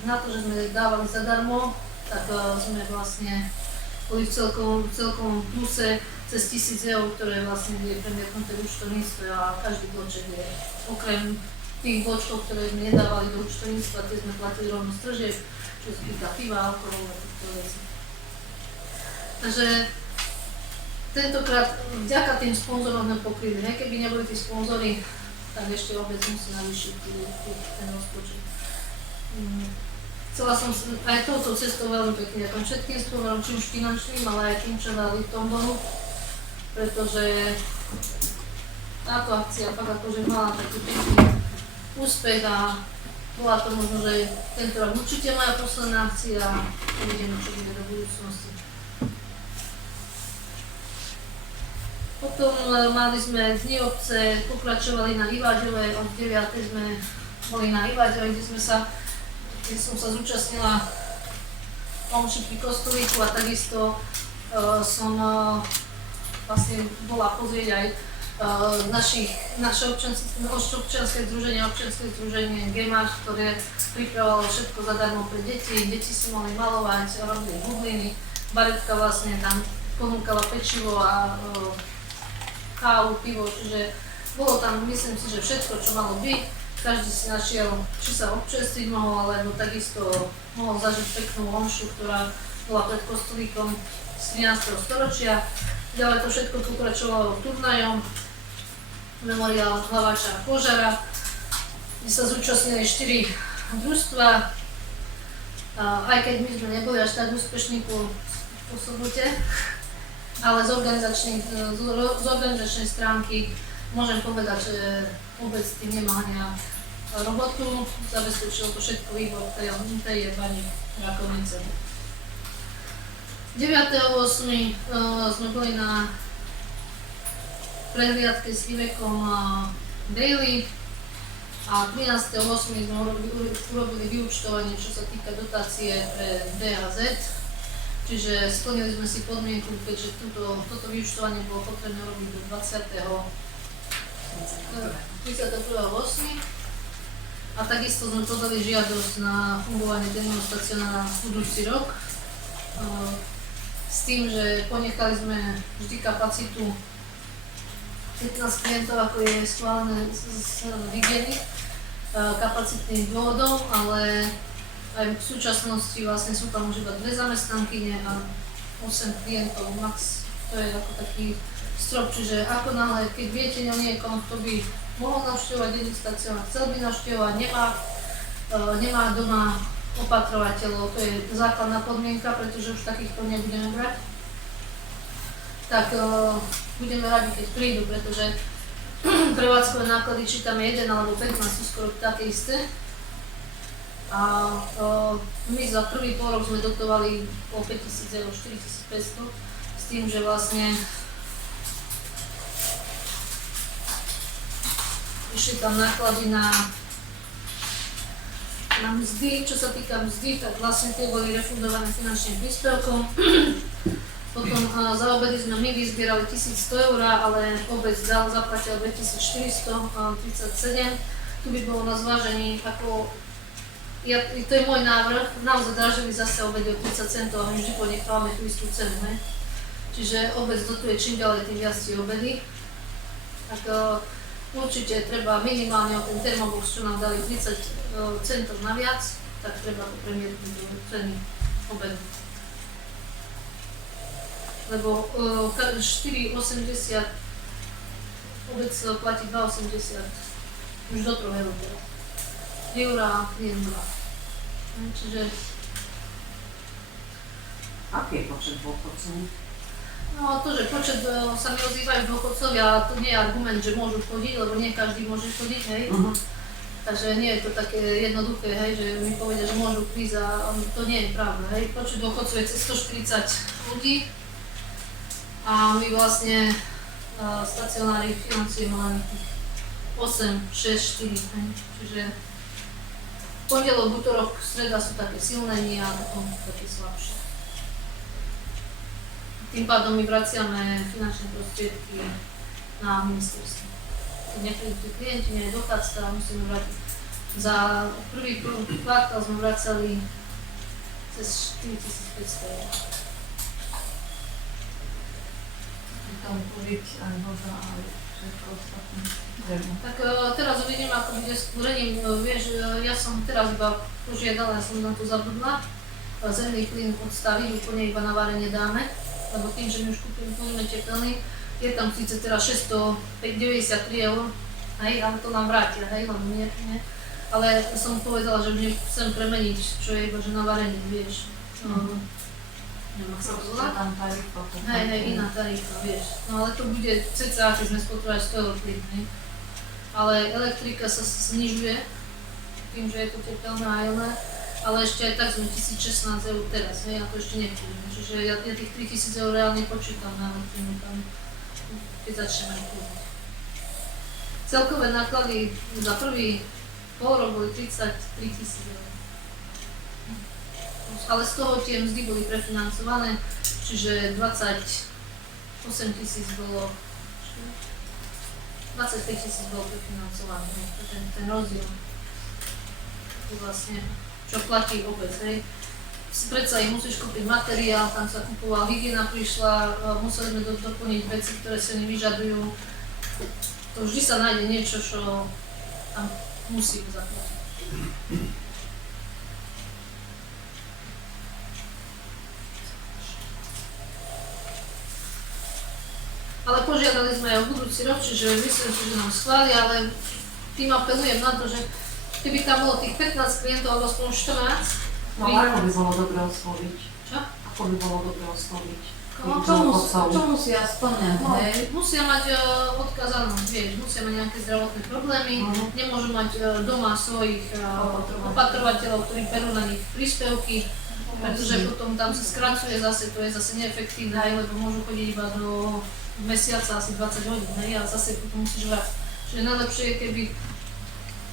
na to, že sme dávali zadarmo, tak sme vlastne boli v celkom pluse cez 1000 eur, ktoré vlastne je premietnuté v účtovníctve a každý bloček je okrem tých bločkov, ktoré sme nedávali do účtovníctva, tie sme platili rovno z tržieb, čo sa týka piva, alkoholu a týchto vecí. Takže tentokrát vďaka tým sponzorom sme pokryli. Keby neboli tí sponzory, tak ešte obec musí navýšiť ten rozpočet. Chcela som aj touto cestou veľmi pekne ďakujem všetkým sponzorom, či už finančným, ale aj tým, čo dali tomboru, pretože táto akcia fakt akože mala taký pekný úspech a bola to možno, že tento rok určite moja posledná akcia a uvidíme, čo bude do budúcnosti. Potom mali sme dni obce, pokračovali na Iváďove, od 9. sme boli na Iváďove, kde som sa zúčastnila omši pri kostolíku a takisto som vlastne bola pozrieť aj naše občianske združenie GEMAŠ, ktoré pripravovalo všetko zadarmo pre deti. Deti si mohli malovať, robili bubliny, baretka vlastne tam ponúkala pečivo a kávu, pivo, čiže bolo tam, myslím si, že všetko, čo malo byť. Každý si našiel, či sa občerstviť mohol, alebo takisto mohol zažiť peknú omšu, ktorá bola pred kostolíkom z 13. storočia. Ďalej to všetko pokračovalo turnajom, memoriál Hlaváča a Požara, kde sa zúčastnili 4 družstva. Aj keď my sme neboli až tak úspešní po sobote, ale z organizačnej stránky môžem povedať, že vôbec tým nemá robotu, zabezpečilo to všetko výbor TJ Baník Rakovnice. 9.8. sme boli na prehliadke s Ivekom Daily a 13.8. sme urobili vyúčtovanie, čo sa týka dotácie pre DHZ. Čiže splnili sme si podmienku, keďže toto vyúčtovanie bolo potrebné robiť do 31.8. A takisto sme podali žiadosť na fungovanie denného stacionára budúci rok. s tým, že ponechali sme vždy kapacitu 15 klientov, ako je schválené z hygieny, kapacitným dôvodom, ale aj v súčasnosti vlastne sú tam už iba 2 zamestnankyne a 8 klientov max. To je ako taký strop, čiže ako náhle, keď viete o niekom, kto by mohol navštevovať denný stacionár, chcel by navštevovať, nemá doma opatrovateľov, to je základná podmienka, pretože už takýchto nebudeme brať, tak budeme radi, keď prídu, pretože prevádzkové náklady, či tam je 1 alebo 15, sú skoro také isté. A my za prvý pol rok sme dotovali o 5 000 eur, 4 500, s tým, že vlastne išli tam náklady na mzdy. Čo sa týka mzdy, tak vlastne tie boli refundované finančným príspevkom. Potom za obedy sme my vyzbierali 1100 eur, ale obec zaplatil 2437. Tu by bolo na zvážení, ako to je môj návrh, naozaj dražili zase obedy o 30 centov a my vždy ponechávame tú istú cenu. Ne? Čiže obec dotuje čím ďalej tým viac tie obedy. Tak určite treba minimálne o ten termobox, čo nám dali 30 centov naviac, tak treba to premietnúť do ceny obedu. Lebo 4,80 obec platí 2,80 už do 3 eur teraz. Eurá, nie eurá. Čiže... Aký je počet dôchodcov? No to, že počet sa mi ozývajú dôchodcovia, to nie je argument, že môžu chodiť, lebo nie každý môže chodiť, hej. Takže nie je to také jednoduché, hej, že mi povedia, že môžu prísť a to nie je pravda, hej. Počet dôchodcov je cez 140 ľudí a my vlastne stacionári financujeme len tých 8, 6, 4, hej. Čiže pondelok, utorok, streda sú také silné dni a potom také slabšie. Tým pádom my vraciame finančné prostriedky na ministerstvo. Keď neprídu tí klienti, nie je dochádzka, musíme vrátiť. Za prvý kvartál sme vracali cez 4500 eur. Tam kuriť aj voda, aj všetko ostatné. Tak teraz uvidím, ako bude s kúrením. Vieš, ja som teraz iba požiadala, ja som na to zabudla. Zemný plyn odstaviť, úplne iba na varenie dáme. Lebo tým, že my už kúpime tepelný, je tam síce teraz 693 eur, hej, ale to nám vrátia, hej, lebo nie. Ale som povedala, že mne chcem premeniť, čo je iba, že na varenie, vieš. Neviem, ako sa to volá. Tam tarifa. Hej, iná tarifa, vieš. No ale to bude cca, keď sme spotrebovali 100 eur plyn, hej. Ale elektrika sa znižuje, tým, že je to tepelné a jelné. Ale ešte aj tak sme 1016 eur teraz, hej, a to ešte nepôjdeme. Čiže ja tých 3000 eur reálne počítam na elektrínu tam, keď začneme kúpiť. Celkové náklady za prvý pol rok boli 33 000 eur. Ale z toho tie mzdy boli prefinancované, čiže 28 000 bolo, 25 000 bolo prefinancované, ten rozdiel. Vlastne čo platí obec, hej. Predsa im musíš kúpiť materiál, tam sa kupoval, hygiena prišla, museli sme doplniť veci, ktoré sa nevyžadujú. To vždy sa nájde niečo, čo tam musí zaplatiť. Ale požiadali sme aj o budúci rok, čiže myslím si, že nám schvália, ale tým apelujem na to, že keby tam bolo tých 15 klientov alebo aspoň 14. No ako by bolo dobre osloviť? Čo? Ako by bolo dobre osloviť? Čo musia splňať, No, hej? musia mať odkázanú, vieš, musia mať nejaké zdravotné problémy, nemôžu mať doma svojich opatrovateľov, ktorí perú na nich príspevky, pretože potom tam sa skracuje zase, to je zase neefektívne, lebo môžu chodiť iba do mesiaca asi 20 hodín, a zase potom musíš vrátiť. Čiže najlepšie je,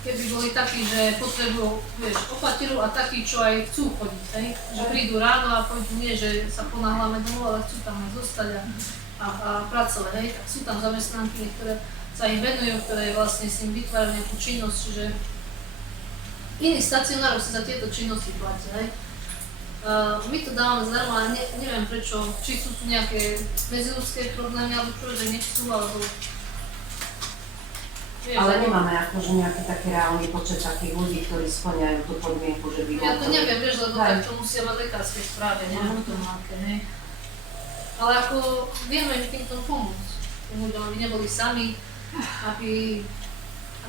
keby boli takí, že potrebujú, vieš, opateru a takí, čo aj chcú chodiť, hej? Že prídu ráno a pôjdu, nie, že sa ponáhľame domov, ale chcú tam aj zostať a pracovať, hej? Tak sú tam zamestnanky, ktoré sa im venujú, ktoré vlastne s ním vytvárajú nejakú činnosť, čiže iných stacionárov sa za tieto činnosti platia, hej? My to dávame zdarma, ale neviem prečo, či sú tu nejaké medziľudské problémy, alebo čo, že nechcú, alebo... Vieš, Ale alebo- nemáme akože nejaký taký reálny počet takých ľudí, ktorí splňajú tú podmienku, že by Ja to neviem, vieš, lebo Hej. takto musia mať lekárske správy, neviem to aké, hej. Ale ako vieme im týmto pomôcť, tým ľuďom, aby neboli sami, aby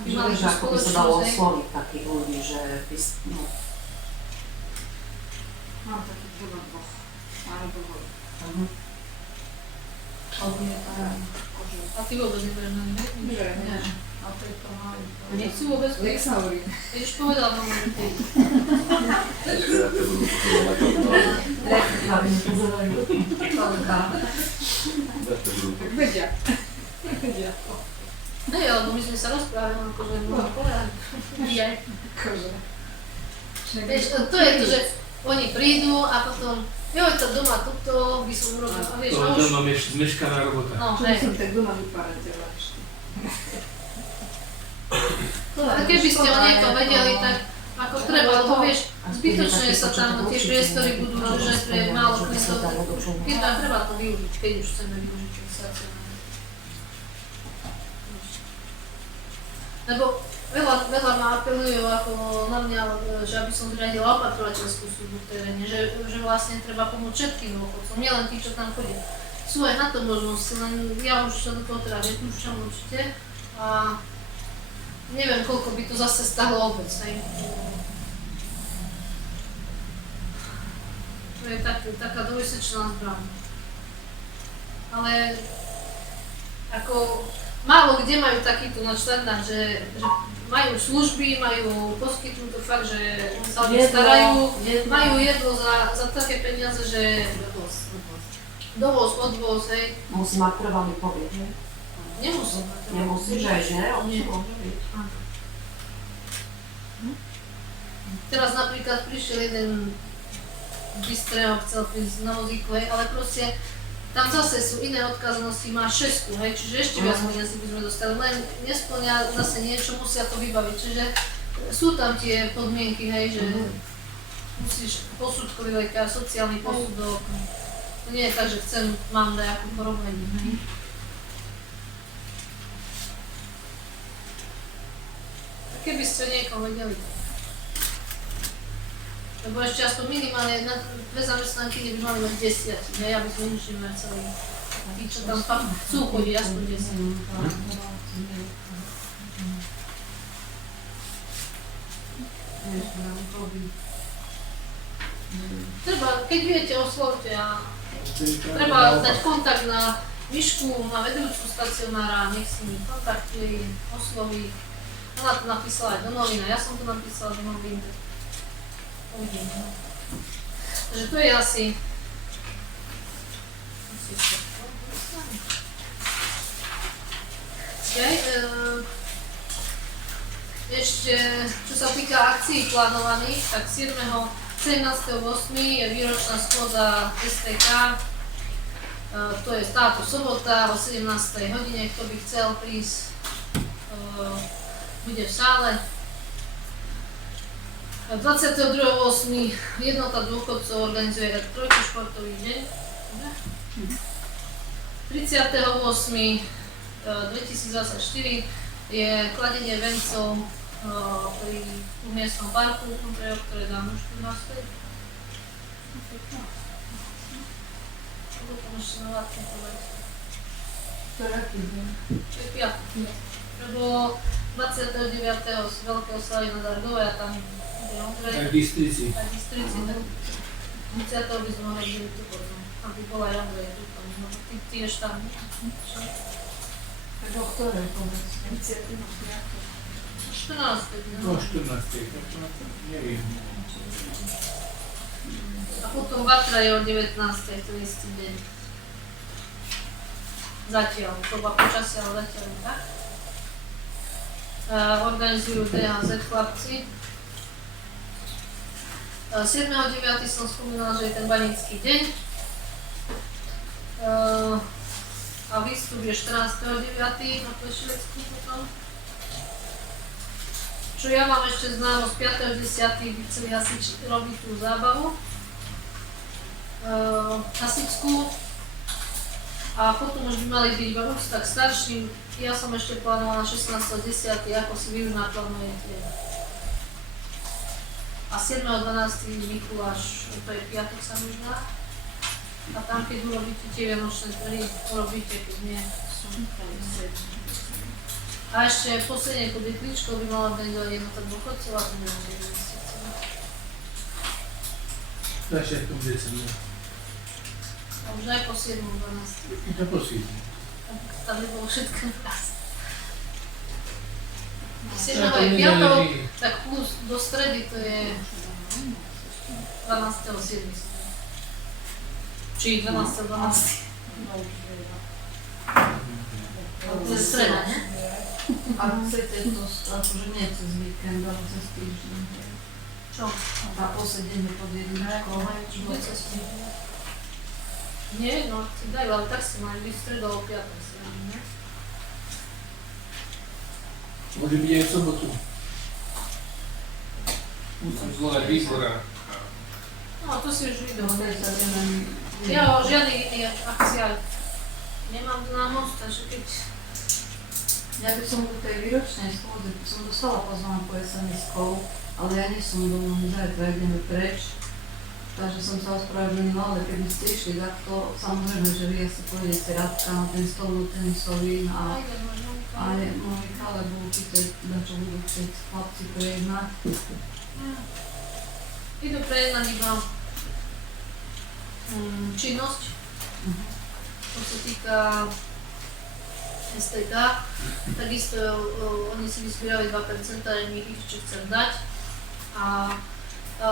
Že mali vieš, tú ako by sa dalo spoločnosť, hej. osloviť takých ľudí, že by, no, Mám takých zhruba 2. Máme dôvod. A ty vôbec nebudeš na ne? Že? Nie. A preto majú. Nechcú vôbec Jak sa hovorí? Ježiš povedal vám, že ty. aby nepozerajú. Tak vedia. Vedia. Hej, alebo my sme sa rozprávali, akože môžem povedať. Akože. Vieš, to je to, že oni prídu a potom, joj, to doma, toto by som urobil, a vieš, a To už, doma zmeškaná robota. no Čo hej. som tak doma vypárateľa ešte. A keby ste o niekom vedeli, tak ako treba, lebo vieš, zbytočne sa tam tie priestory budú, že pre málo klientov, keď tam treba to využiť, keď už chceme využiť čo sa chce. Lebo veľa ma apelujú ako na mňa, že aby som zriadila opatrovateľskú službu v teréne, že vlastne treba pomôcť všetkým dôchodcom, nielen tí, čo tam chodia. Sú aj na to možnosti, len ja už sa do toho teda nepúšťam určite a neviem, koľko by to zase stalo obec, hej. To je taká dvojsečná zbraň. Ale ako málo kde majú takýto štandard, že majú služby, majú poskytnuté fakt, že sa o nich starajú, majú jedlo za také peniaze, že dovoz, odvoz, hej. Musí mať trvalý pobyt, ne? Nemusí. Nemusí, že aj žene, Nie. môže byť. Teraz napríklad prišiel jeden bystrého, chcel prísť na vozíku, hej, ale proste tam zase sú iné odkazanosti, má 6, hej, čiže ešte viac peniazy by sme dostali, len nesplňa zase niečo, musia to vybaviť, čiže sú tam tie podmienky, hej, že musíš posudkový lekár, sociálny posudok, to nie je tak, že mám nejakú chorobu, hej. A keby ste niekoho vedeli, lebo ešte aspoň minimálne na 2 zamestnanky by mali mať 10, hej, aby sme nič nemali celý. Tí, čo tam chcú chodiť, aspoň 10. Treba, keď viete, oslovte a treba dať kontakt na Mišku, na vedúcu stacionára, nech si mi kontaktuje, osloví. Ona to napísala aj do novín, a ja som to napísala do novín. Uvidím. Takže to je asi... Ešte, čo sa týka akcií plánovaných, tak 17.8. je výročná schôdza STK. To je táto sobota o 17. hodine, kto by chcel prísť, bude v sále. 22.8. Jednota dôchodcov organizuje trojky športový deň. 30.8.2024 je kladenie vencov pri miestnom parku, ktoré dáme už 14. Potom ešte na látku povedať. To je aký deň? To je piatok. Lebo 29. z veľkého slavy na Dargove a tam je Ondrej. Tak Bystrici. Aj Bystrici, tak 30. by sme mohli byť tu potom, aby bola aj Ondrej tu tam, no ty tiež tam. Tak o ktorej povedz? 14. No 14. Tak to neviem. A potom Vatra je o 19. to istý deň. Zatiaľ, doba počasia, ale zatiaľ tak. Organizujú DHZ chlapci. 7.9. som spomínala, že je ten banický deň. A výstup je 14.9. na Plešovecku potom. Čo ja mám ešte známo z 5.10. by chceli hasiči robiť tú zábavu. Hasičskú. A potom už by mali byť iba úcta k starším. Ja som ešte plánovala 16.10. ako si vy už naplánujete. A 7.12. Mikuláš, to je piatok sa mi zdá. A tam keď urobíte tie vianočné trhy, urobíte, keď nie. A ešte posledne pod Litličkou by mala byť jednota dôchodcov a to bude 9 mesiacov. Začiatkom decembra. A už aj po 7.12. To prosím. Tam nebolo všetko raz. Ja 7. to je piatok, nezáleží. tak plus do stredy to je 12.7. Či 12.12. To je streda, ne? A chcete to, akože nie cez víkend, ale cez týždeň. Čo? Na posedenie pod jedničkou. Bude sa s tým. Nie, no, si dajú, ale tak si mali byť stredo o 5. ne? Môže byť aj v sobotu. Musím zvolať výbor a No, to si už videl. Dobre sa viem. Ja o žiadnych iných akciách nemám na moc, takže keď... Ja by som po tej výročnej schôdze, som dostala pozvánku SMS-kou, ale ja nie som doma, my zajtra ideme preč. Takže som sa ospravedlnila, ale keby ste išli takto, samozrejme, že vy asi pôjdete Radka na ten stol tenisový a aj Monika, lebo určite na čo budú chcieť chlapci prejednať. Idú prejednať iba činnosť, čo sa týka STK. Takisto oni si vyzbierali 2%, my ich ešte chcem dať. A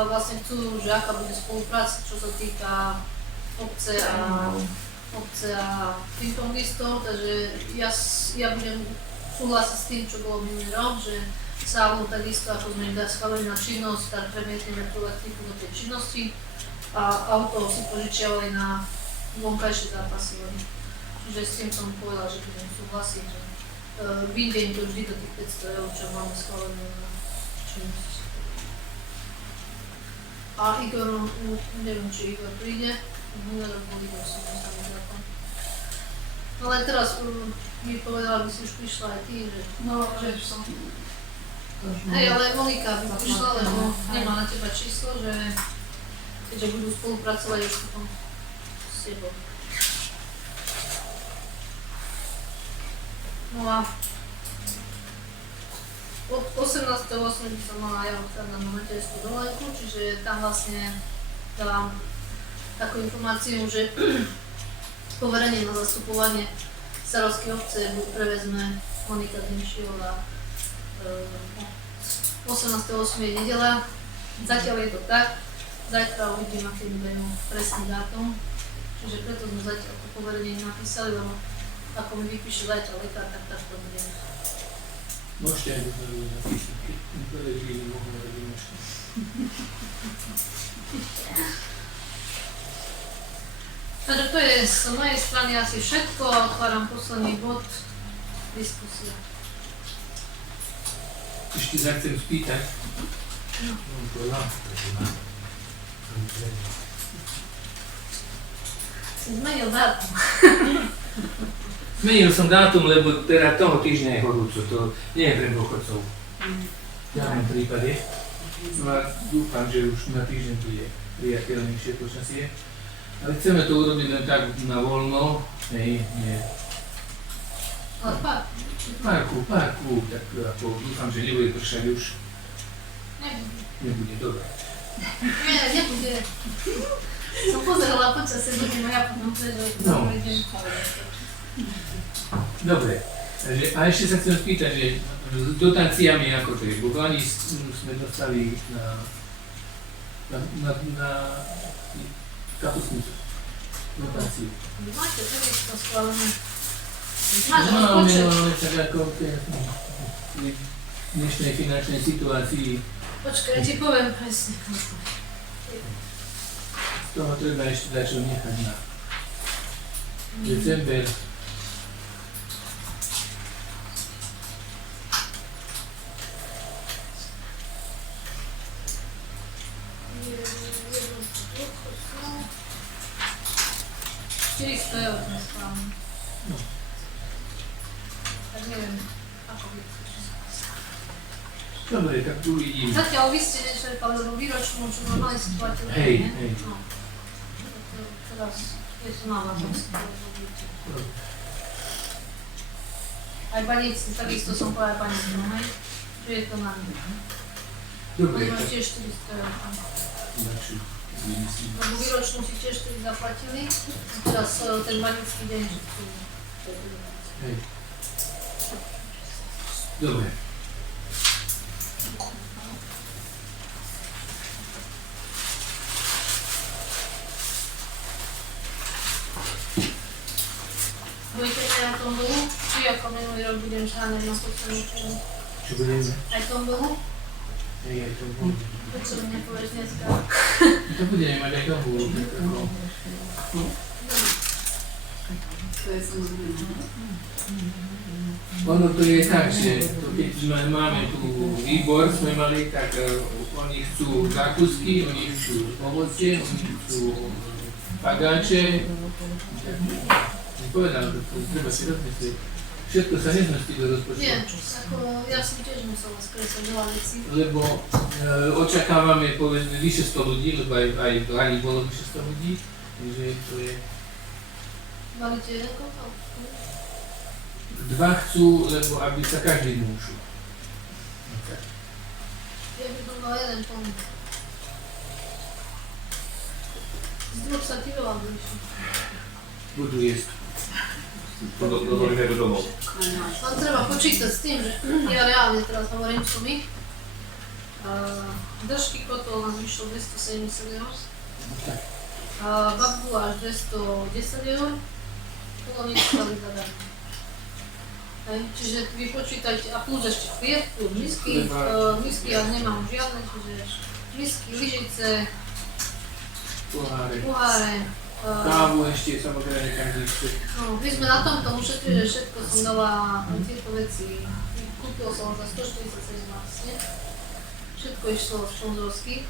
vlastne chcú, že aká bude spolupráca, čo sa týka obce a pingpongistov, takže ja budem súhlasiť s tým, čo bolo minulý rok, že Sávu takisto, ako sme im schválili na činnosť, tak premietneme tú elektriku do tej činnosti a auto si požičiavali na vonkajšie zápasy. Čiže s tým som povedala, že budem súhlasiť, že vyjde im to vždy do tých 500 eur, čo máme schválené na činnosť. A Igor, neviem, či Igor príde, minulý rok bol Igor, som sa nezapal. No ale teraz mi povedala, aby si už prišla aj ty, že... No, že už som... Hej, ale Monika by prišla, lebo nemá na teba číslo, že keďže budú spolupracovať už potom s tebou. No a od 18.8. by som mala ja odchádzať na materskú dovolenku, čiže tam vlastne dávam takú informáciu, že poverenie na zastupovanie Starovskej obce prevezme Monika Dimšiová. 18.8. je nedeľa, zatiaľ je to tak, zajtra uvidím, aký mi dajú presný dátum, čiže preto sme zatiaľ to poverenie napísali, lebo ako mi vypíše zajtra lekár, tak to bude. môžete aj dopredu napísať, keď neprežili, mohli robiť môžete. Takže to je z mojej strany asi všetko a otváram posledný bod, diskusia. Ešte sa chcem spýtať. Si zmenil dátum. Zmenil som dátum, lebo teda toho týždňa je horúco, to nie je pre dôchodcov. V žiadnom prípade. No a dúfam, že už na týždeň bude priateľnejšie počasie. Ale chceme to urobiť len tak na voľno, nie. Ale pár. Parku, tak ako dúfam, že nebude pršať už. Nebude, dobre. Nie, nebude. Som pozerala počasie, budem ja potom predvedť. No. Dobre, takže, a ešte sa chcem spýtať, že s dotáciami ako to je, bo ani sme dostali na kapustnicu dotáciu. Vy máte takisto schválené. Máš Máme, rozpočet. ale tak ako v dnešnej finančnej situácii Počkaj, ti poviem presne. z toho treba ešte dať čo nechať na december. 400 eur ten správny. No. Tak neviem, ako by to. Dobre, tak uvidím. Zatiaľ vy ste nečerpali, lebo výročnú, čo normálne si platili. Hej, nie? hej. No. Teraz je to na vás. Aj baníci, takisto som povedala baníci, no hej? Že je to na mňa. Dobre, Oni majú tak tiež 400 eur. začu. Vymyslím. Lebo výročnú si tiež vtedy zaplatili, teraz ten banícky deň, že sú. Hej. Dobre. Budete aj tombolu? Či ako minulý rok budem žádať na sociálnu? Čo budeme? Aj tombolu? Hej, aj to bude. Prečo mi nepovieš dneska? To budeme mať aj tomu. To je samozrejme. Ono to je tak, že to keď máme tu výbor, sme mali, tak oni chcú zákusky, oni chcú ovocie, oni chcú pagáče. Povedal, že to treba si rozmyslieť. Všetko sa nezmestí do rozpočtu. Nie, ako ja som tiež musela skresať veľa vecí. Lebo očakávame povedzme vyše 100 ľudí, lebo aj v Lani bolo vyše 100 ľudí, takže to je... Valíte jeden kopal? Dva chcú, lebo aby sa každý môžu. Okay. Ja by som mala jeden tón. Z dvoch sa ti veľa bližšie. Budú jesť. Dozvolíme do domov. Len treba počítať s tým, že ja reálne teraz hovorím sumy. Držky kotol nás vyšlo 270 eur. Babu až 210 eur. Polonička by zadarmo. Čiže vy počítajte, a plus ešte chlieb, plus misky. Misky ja nemám žiadne, čiže misky, lyžice, poháre. Kávu ešte samozrejme každý chce. No, my sme na tomto ušetrili, že všetko som dala tieto veci. Kúpil som za 147 vlastne. Všetko išlo sponzorsky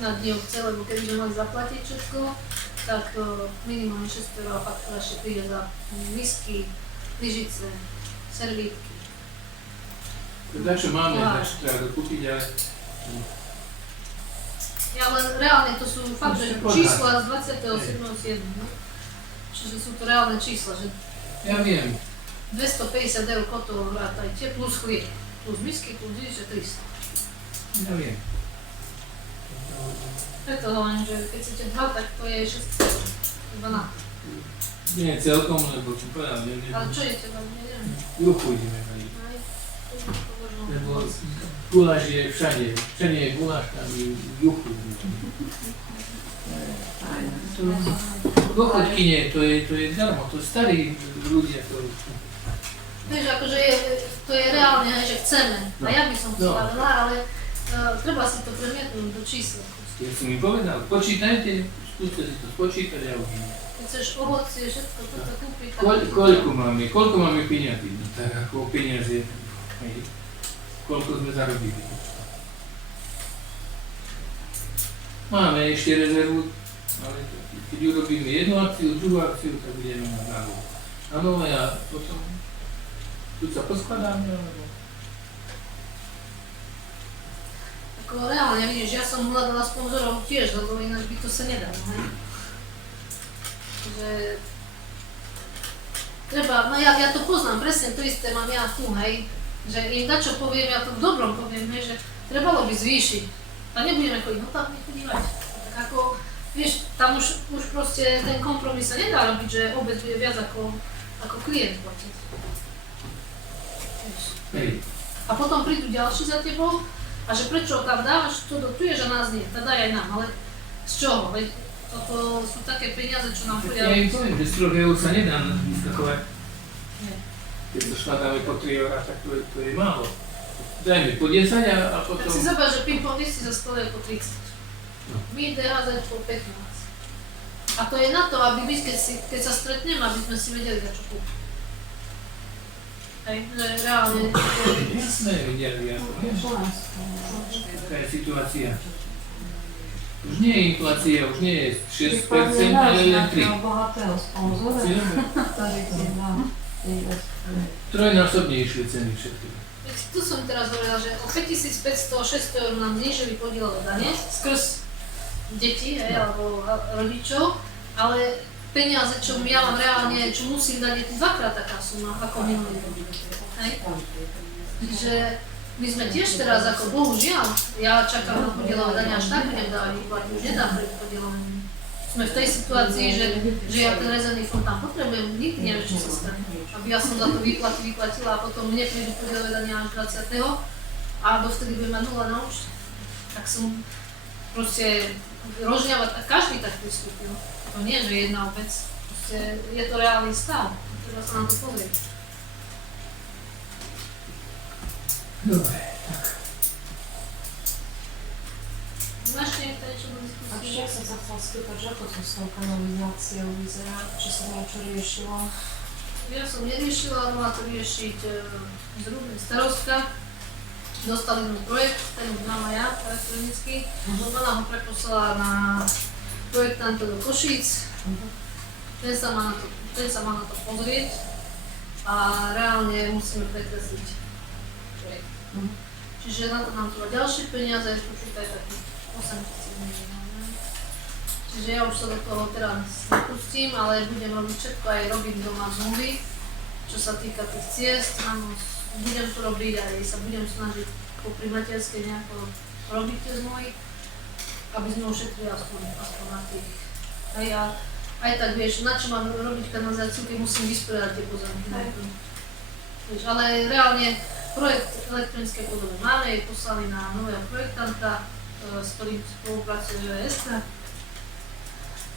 na dni obce, lebo keby sme mali zaplatiť všetko, tak minimálne 600 € faktúra ešte príde za misky, lyžice, servítky. Teda čo máme, čo treba dokúpiť, ale... Ja len reálne to sú fakt, že čísla z 27.7. Čiže sú to reálne čísla, že Ja viem. 250 € kotov vrátajte, plus chlieb, plus misky, plus lyžice 300. Ja viem. Preto hovorím, že keď chcete dva, tak to je 600 €. Iba na to. Nie celkom, lebo som povedal, neviem. Ale čo jete vám, neviem. Juchu ideme mať. Aj, to možno. Lebo guláš je všade. Všade je guláš, tam je juchu. V obchodkyne to je darmo, to starí ľudia to... Vieš, akože to je reálne, že chceme. A ja by som spravila, ale treba si to premietnúť do čísla. Ja som im povedal, počítajte, skúste si to spočítať a uvidíme. Keď chceš ovocie, všetko toto kúpiť, tak... Koľko máme peniazy? No tak ako peniaze, koľko sme zarobili. Máme ešte rezervu, ale keď urobíme jednu akciu, druhú akciu, tak budeme mať na dlho. Áno, a potom tu sa poskladáme, alebo... Ako reálne, vidíš, ja som hľadala sponzorov tiež, lebo ináč by to sa nedalo, hej. Že... Treba, no ja to poznám, presne to isté mám ja tu, hej. Že im dačo poviem, ja to v dobrom poviem, hej, že trebalo by zvýšiť. A nebudeme chodiť, no tak nechodívať. Tak ako, vieš, tam už proste ten kompromis sa nedá robiť, že obec bude viac ako klient platiť. Hej. A potom prídu ďalší za tebou a že prečo tam dávaš, to dotuješ a nás nie, tak daj aj nám, ale z čoho? Veď toto sú také peniaze, čo nám chodia. Ja im poviem, že z 3 eur sa nedá vyskakovať. Nie. Keď to skladáme po 3 eurá, tak to je málo. Dajme po 10 a potom... Tak si zober, že ping-pong si za stole po 30. No. My DHZ po 15. A to je na to, aby my, keď sa stretneme, aby sme si vedeli, za čo kúpiť. Hej, že reálne... Jasné, videli, ja. Taká je situácia. Už nie je inflácia, už nie je 6%, Vypadne ale len nejakého 3%. bohatého sponzora, ktorý ti dá investuje. Trojnásobne išli ceny všetky. Veď tu som teraz hovorila, že o 5500-600 eur nám znižili podielové dane skrz deti, alebo rodičov, ale peniaze, čo ja mám reálne, čo musím dať, je tu dvakrát taká suma, ako minulý rok. Hej? Čiže my sme tiež teraz, ako bohužiaľ, ja čakám na podielové dane, až tak budem dávať výplaty, už nedám pre podielové. Sme v tej situácii, že ja ten rezervný fond tam potrebujem, nikdy neviem, čo sa stane. Aby ja som za to výplaty vyplatila a potom mne prídu podielové dania až 20. a dovtedy budem mať 0 na účte. Tak som proste rozňavať a každý tak pristúpil. To nie, že jedna vec. Proste je to reálny stav. Treba sa na to pozrieť. Dobre. Máš niekto niečo do A diskusie? ja som sa chcela spýtať, že ako to s tou kanalizáciou vyzerá, či sa niečo riešilo? Ja som neriešila, mala to riešiť zrubný starostka. Dostali sme projekt, ten už mám aj ja elektronicky. Ona ho preposlala na projektanta do Košíc. Ten sa má na to pozrieť a reálne musíme prekresliť projekt. Čiže na to nám treba ďalšie peniaze, počítaj takých 8 000 miliónov. Čiže ja už sa do toho teraz nepustím, ale budem robiť všetko, aj robiť doma zmluvy, čo sa týka tých ciest. Áno, budem to robiť, aj sa budem snažiť popri materskej nejako robiť tie zmluvy, aby sme ušetrili aspoň na tých. A ja aj tak vieš, na čo mám robiť kanalizáciu, keď musím vysporiadať tie pozemky. Vieš, ale reálne projekt elektronické podoby máme, je poslaný na nového projektanta, s ktorým spolupracuje ESTA.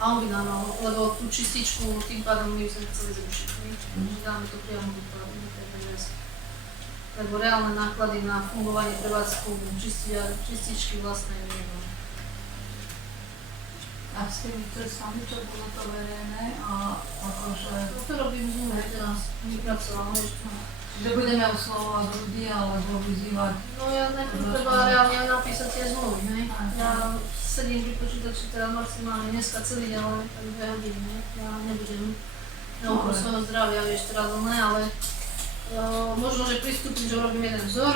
A on by nám mal, lebo tú čističku tým pádom my sme chceli zrušiť. Takže dáme to priamo do tej VVS. Lebo reálne náklady na fungovanie prevádzku čističky vlastne nemáme. A s tými trestami, čo bolo to verejné a akože... To robím zmluvu teraz, vypracovala ešte. Že budeme oslovovať ľudí alebo vyzývať. No ja najprv treba reálne napísať tie zmluvy, hej. Ja sedím pri počítači teda maximálne dneska celý deň, ale tak 2 hodiny, ne? Ja nebudem na úkor svojho zdravia, vieš, teraz ne, ale možno, že pristúpim, že urobím jeden vzor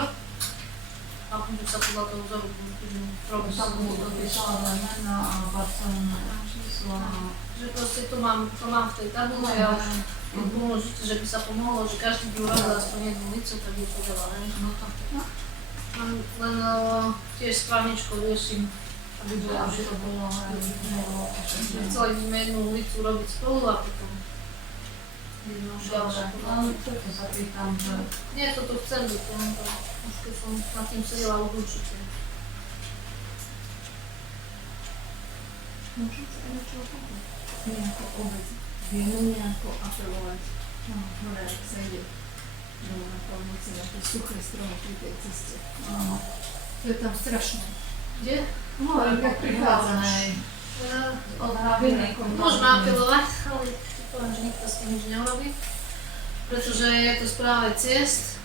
a budem sa podľa toho vzoru robiť Tam samú budú dopísať aj mena a parcelné čísla a... Že proste to mám v tej tabule a už môžete, že by sa pomohlo, že každý by urobil aspoň jednu licu, tak je to veľa, ne? No tak. Len tiež s právničkou riešim, aby To bolo aj chceli by sme jednu ulicu robiť spolu a potom jedno už ďalšie. Dobre, preto sa pýtam, že... Nie, toto chcem byť, už keď som nad tým sedela už určite. Môžem sa aj niečo povedať? My ako obec vieme nejako apelovať hore, ak sa ide na pomoci na tie suché stromy pri tej ceste. Áno. To je tam strašné. Kde? No, ale keď prichádzaš od hlaviny. Môžeme apelovať, ale poviem, že nikto s tým nič neurobí, pretože je to správe ciest.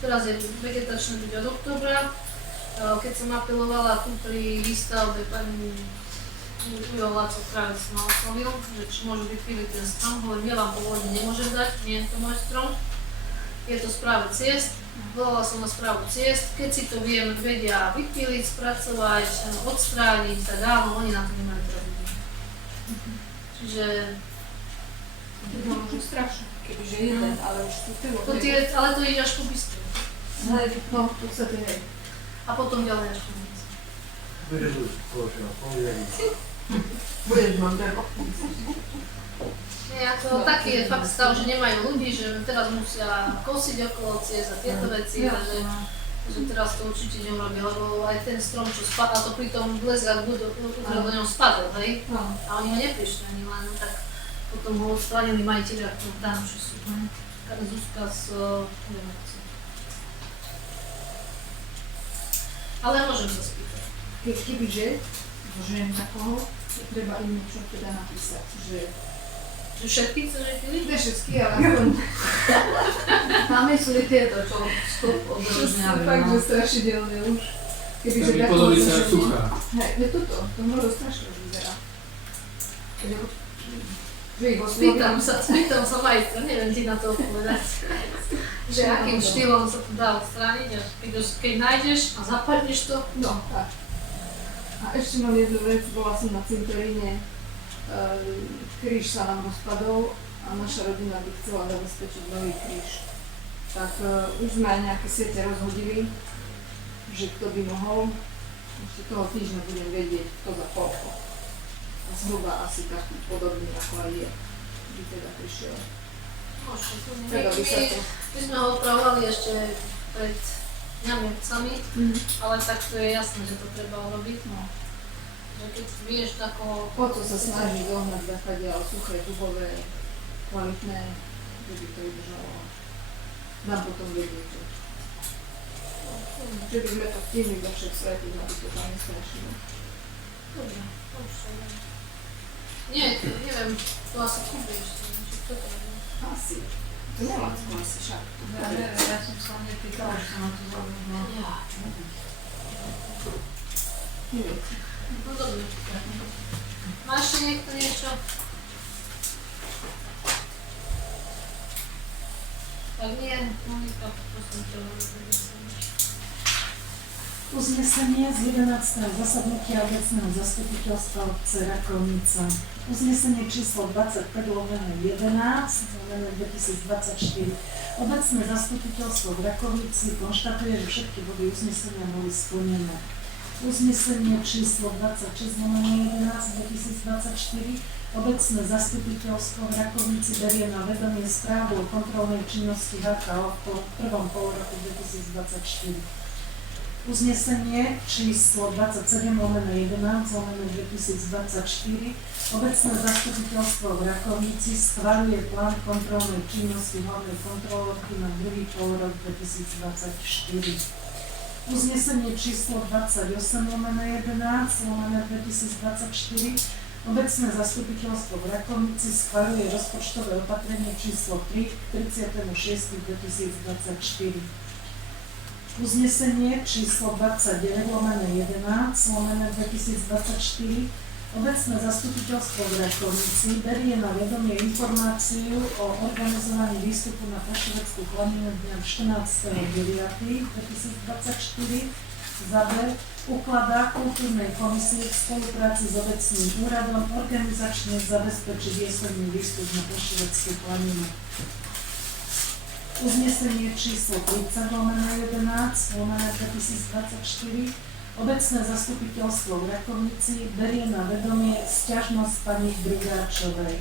Teraz je vegetačné byť od októbra. Keď som apelovala tu pri výstavbe, pani Ujo Láco Kravec ma oslovil, že či môžu vypíliť ten strom, hovorím, ja vám povolenie nemôžem dať, nie je to môj strom. Je to správa ciest, volala som na správu ciest, keď si to vedia vypíliť, spracovať, odstrániť, tak áno, oni na to nemajú pravdu. Čiže... To je možno strašné, kebyže jeden, ale už sú telo. Ale to ide až po Bystru. No, v podstate hej. A potom ďalej až po Bystru. Vyrežujú spoločne, povedali. Budeš mať veľko. Taký je fakt stav, že nemajú ľudí, že teraz musia kosiť okolo ciest a tieto veci, že teraz to určite neurobia, lebo aj ten strom, čo spadá, to pri tom blezgách do ňom spadol, hej? A oni ho neprišli ani len, tak potom ho odstránili majiteľia, ktorí tam, čo sú, Zuzka s Ulenovcom. Ale môžem sa spýtať. Kebyže požijem takoho, je treba im niečo teda napísať, že Všetky sa žetili? ne všetky, ale aspoň Tam sú tieto, čo vstup čo sú odrožňajú. fakt, že strašidelné už. Kebyže Tam je takto polovica zloženie- suchá. Hej, je to možno strašne vyzerá. Že ich Spýtam sa majstra, neviem ti na to odpovedať. Že akým štýlom sa to dá odstrániť a keď nájdeš a zapadneš to, No, tak. A ešte mám jednu vec, bola som na cintoríne, kríž sa nám rozpadol a naša rodina by chcela zabezpečiť nový kríž. Tak už sme aj nejaké siete rozhodili, že kto by mohol. Ešte toho týždňa budem vedieť, kto za koľko. A zhruba asi taký podobný, ako aj je, by teda prišiel. Teda by sa to... my sme ho opravovali ešte pred Nemcami, ale tak to je jasné, že to treba urobiť. No. Že keď vieš takoho... Oco sa snaží dohnať zakadiaľ suché, dubové, kvalitné, že by to udržalo. Dám potom vedieť, že by sme to stihli do všech svetých, aby to tam nestrašilo. Dobre, nie, neviem, to asi kúpiš, či kto to robí. Asi. To Nemecko asi však. Ja neviem, ja som sa nepýtala, že sa na to zaujíma. Ja. Neviete. No dobre. Má ešte niekto niečo? Tak nie, Monika, prosím ťa, Uznesenie z 11. zasadnutia obecného zastupiteľstva obce Rakovnica. Uznesenie číslo 25/11/2024. Obecné zastupiteľstvo v Rakovnici konštatuje, že všetky body uznesenia boli splnené. Uznesenie číslo 26/11/2024. Obecné zastupiteľstvo v Rakovnici berie na vedomie správu o kontrolnej činnosti HKO v prvom polroku 2024. Uznesenie číslo 27/11/2024. Obecné zastupiteľstvo v Rakovnici schvaľuje plán kontrolnej činnosti hlavnej kontrolórky na druhý polrok 2024. Uznesenie číslo 28/11/2024. Obecné zastupiteľstvo v Rakovnici schvaľuje rozpočtové opatrenie číslo 3 k 30.6.2024. Uznesenie číslo 29/11/2024. Obecné zastupiteľstvo v Rakovnici berie na vedomie informáciu o organizovaní výstupu na Pašoveckú planinu dňa 14.9.2024. Za B. Ukladá kultúrnej komisii v spolupráci s obecným úradom organizačne zabezpečiť jeslenný výstup na Pašoveckú planinu. Uznesenie číslo 30/11/2024. Obecné zastupiteľstvo v Rakovnici berie na vedomie sťažnosť pani Brigáčovej.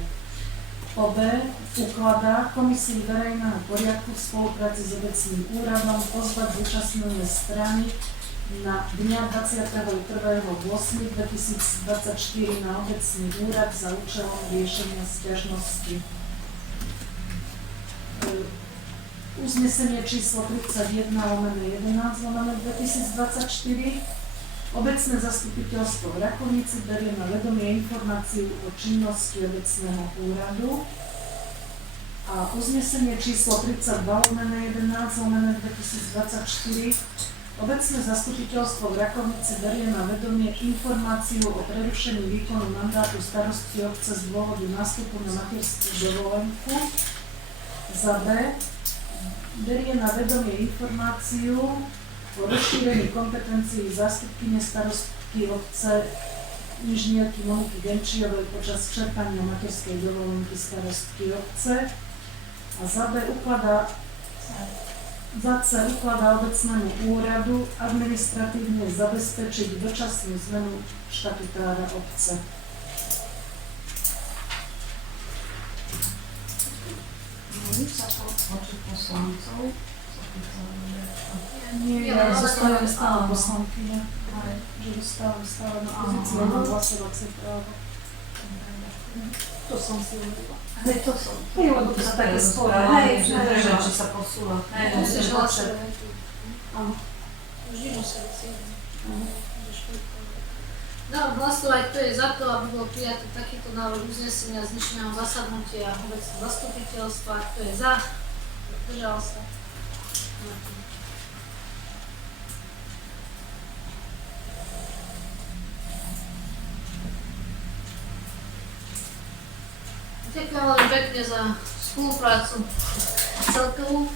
Po B. Ukladá Komisii verejného poriadku v spolupráci s obecným úradom pozvať zúčastnené strany na dňa 21.8.2024 na obecný úrad za účelom riešenia sťažnosti. Uznesenie číslo 31/11/2024. Obecné zastupiteľstvo v Rakovnici berie na vedomie informáciu o činnosti obecného úradu. A uznesenie číslo 32/11/2024. Obecné zastupiteľstvo v Rakovnici berie na vedomie informáciu o prerušení výkonu mandátu starostky obce z dôvodu nástupu na materskú dovolenku. Za B. Berie na vedomie informáciu o rozšírení kompetencií zástupkyne starostky obce inžinierky Moniky Genčiovej počas čerpania materskej dovolenky starostky obce. A za B. Za C. Ukladá obecnému úradu administratívne zabezpečiť dočasnú zmenu štatutára obce. Môžu sa počet poslancov? Nie, ja zostávam stále poslankyňa, že dostávam stále na pozíciu na hlasovacie právo. To som si uvedla. Hej, to som. Hej, lebo to sa také sporé. Hej, že či sa posúva. Hej, Musíš počet. hlasovať. Áno. Vždy musí byť. Dám hlasovať, kto je za to, aby bol prijatý takýto návrh uznesenia z dnešného zasadnutia obecného zastupiteľstva. Kto je za? Zdržal sa. Ďakujem veľmi pekne za spoluprácu celkovú.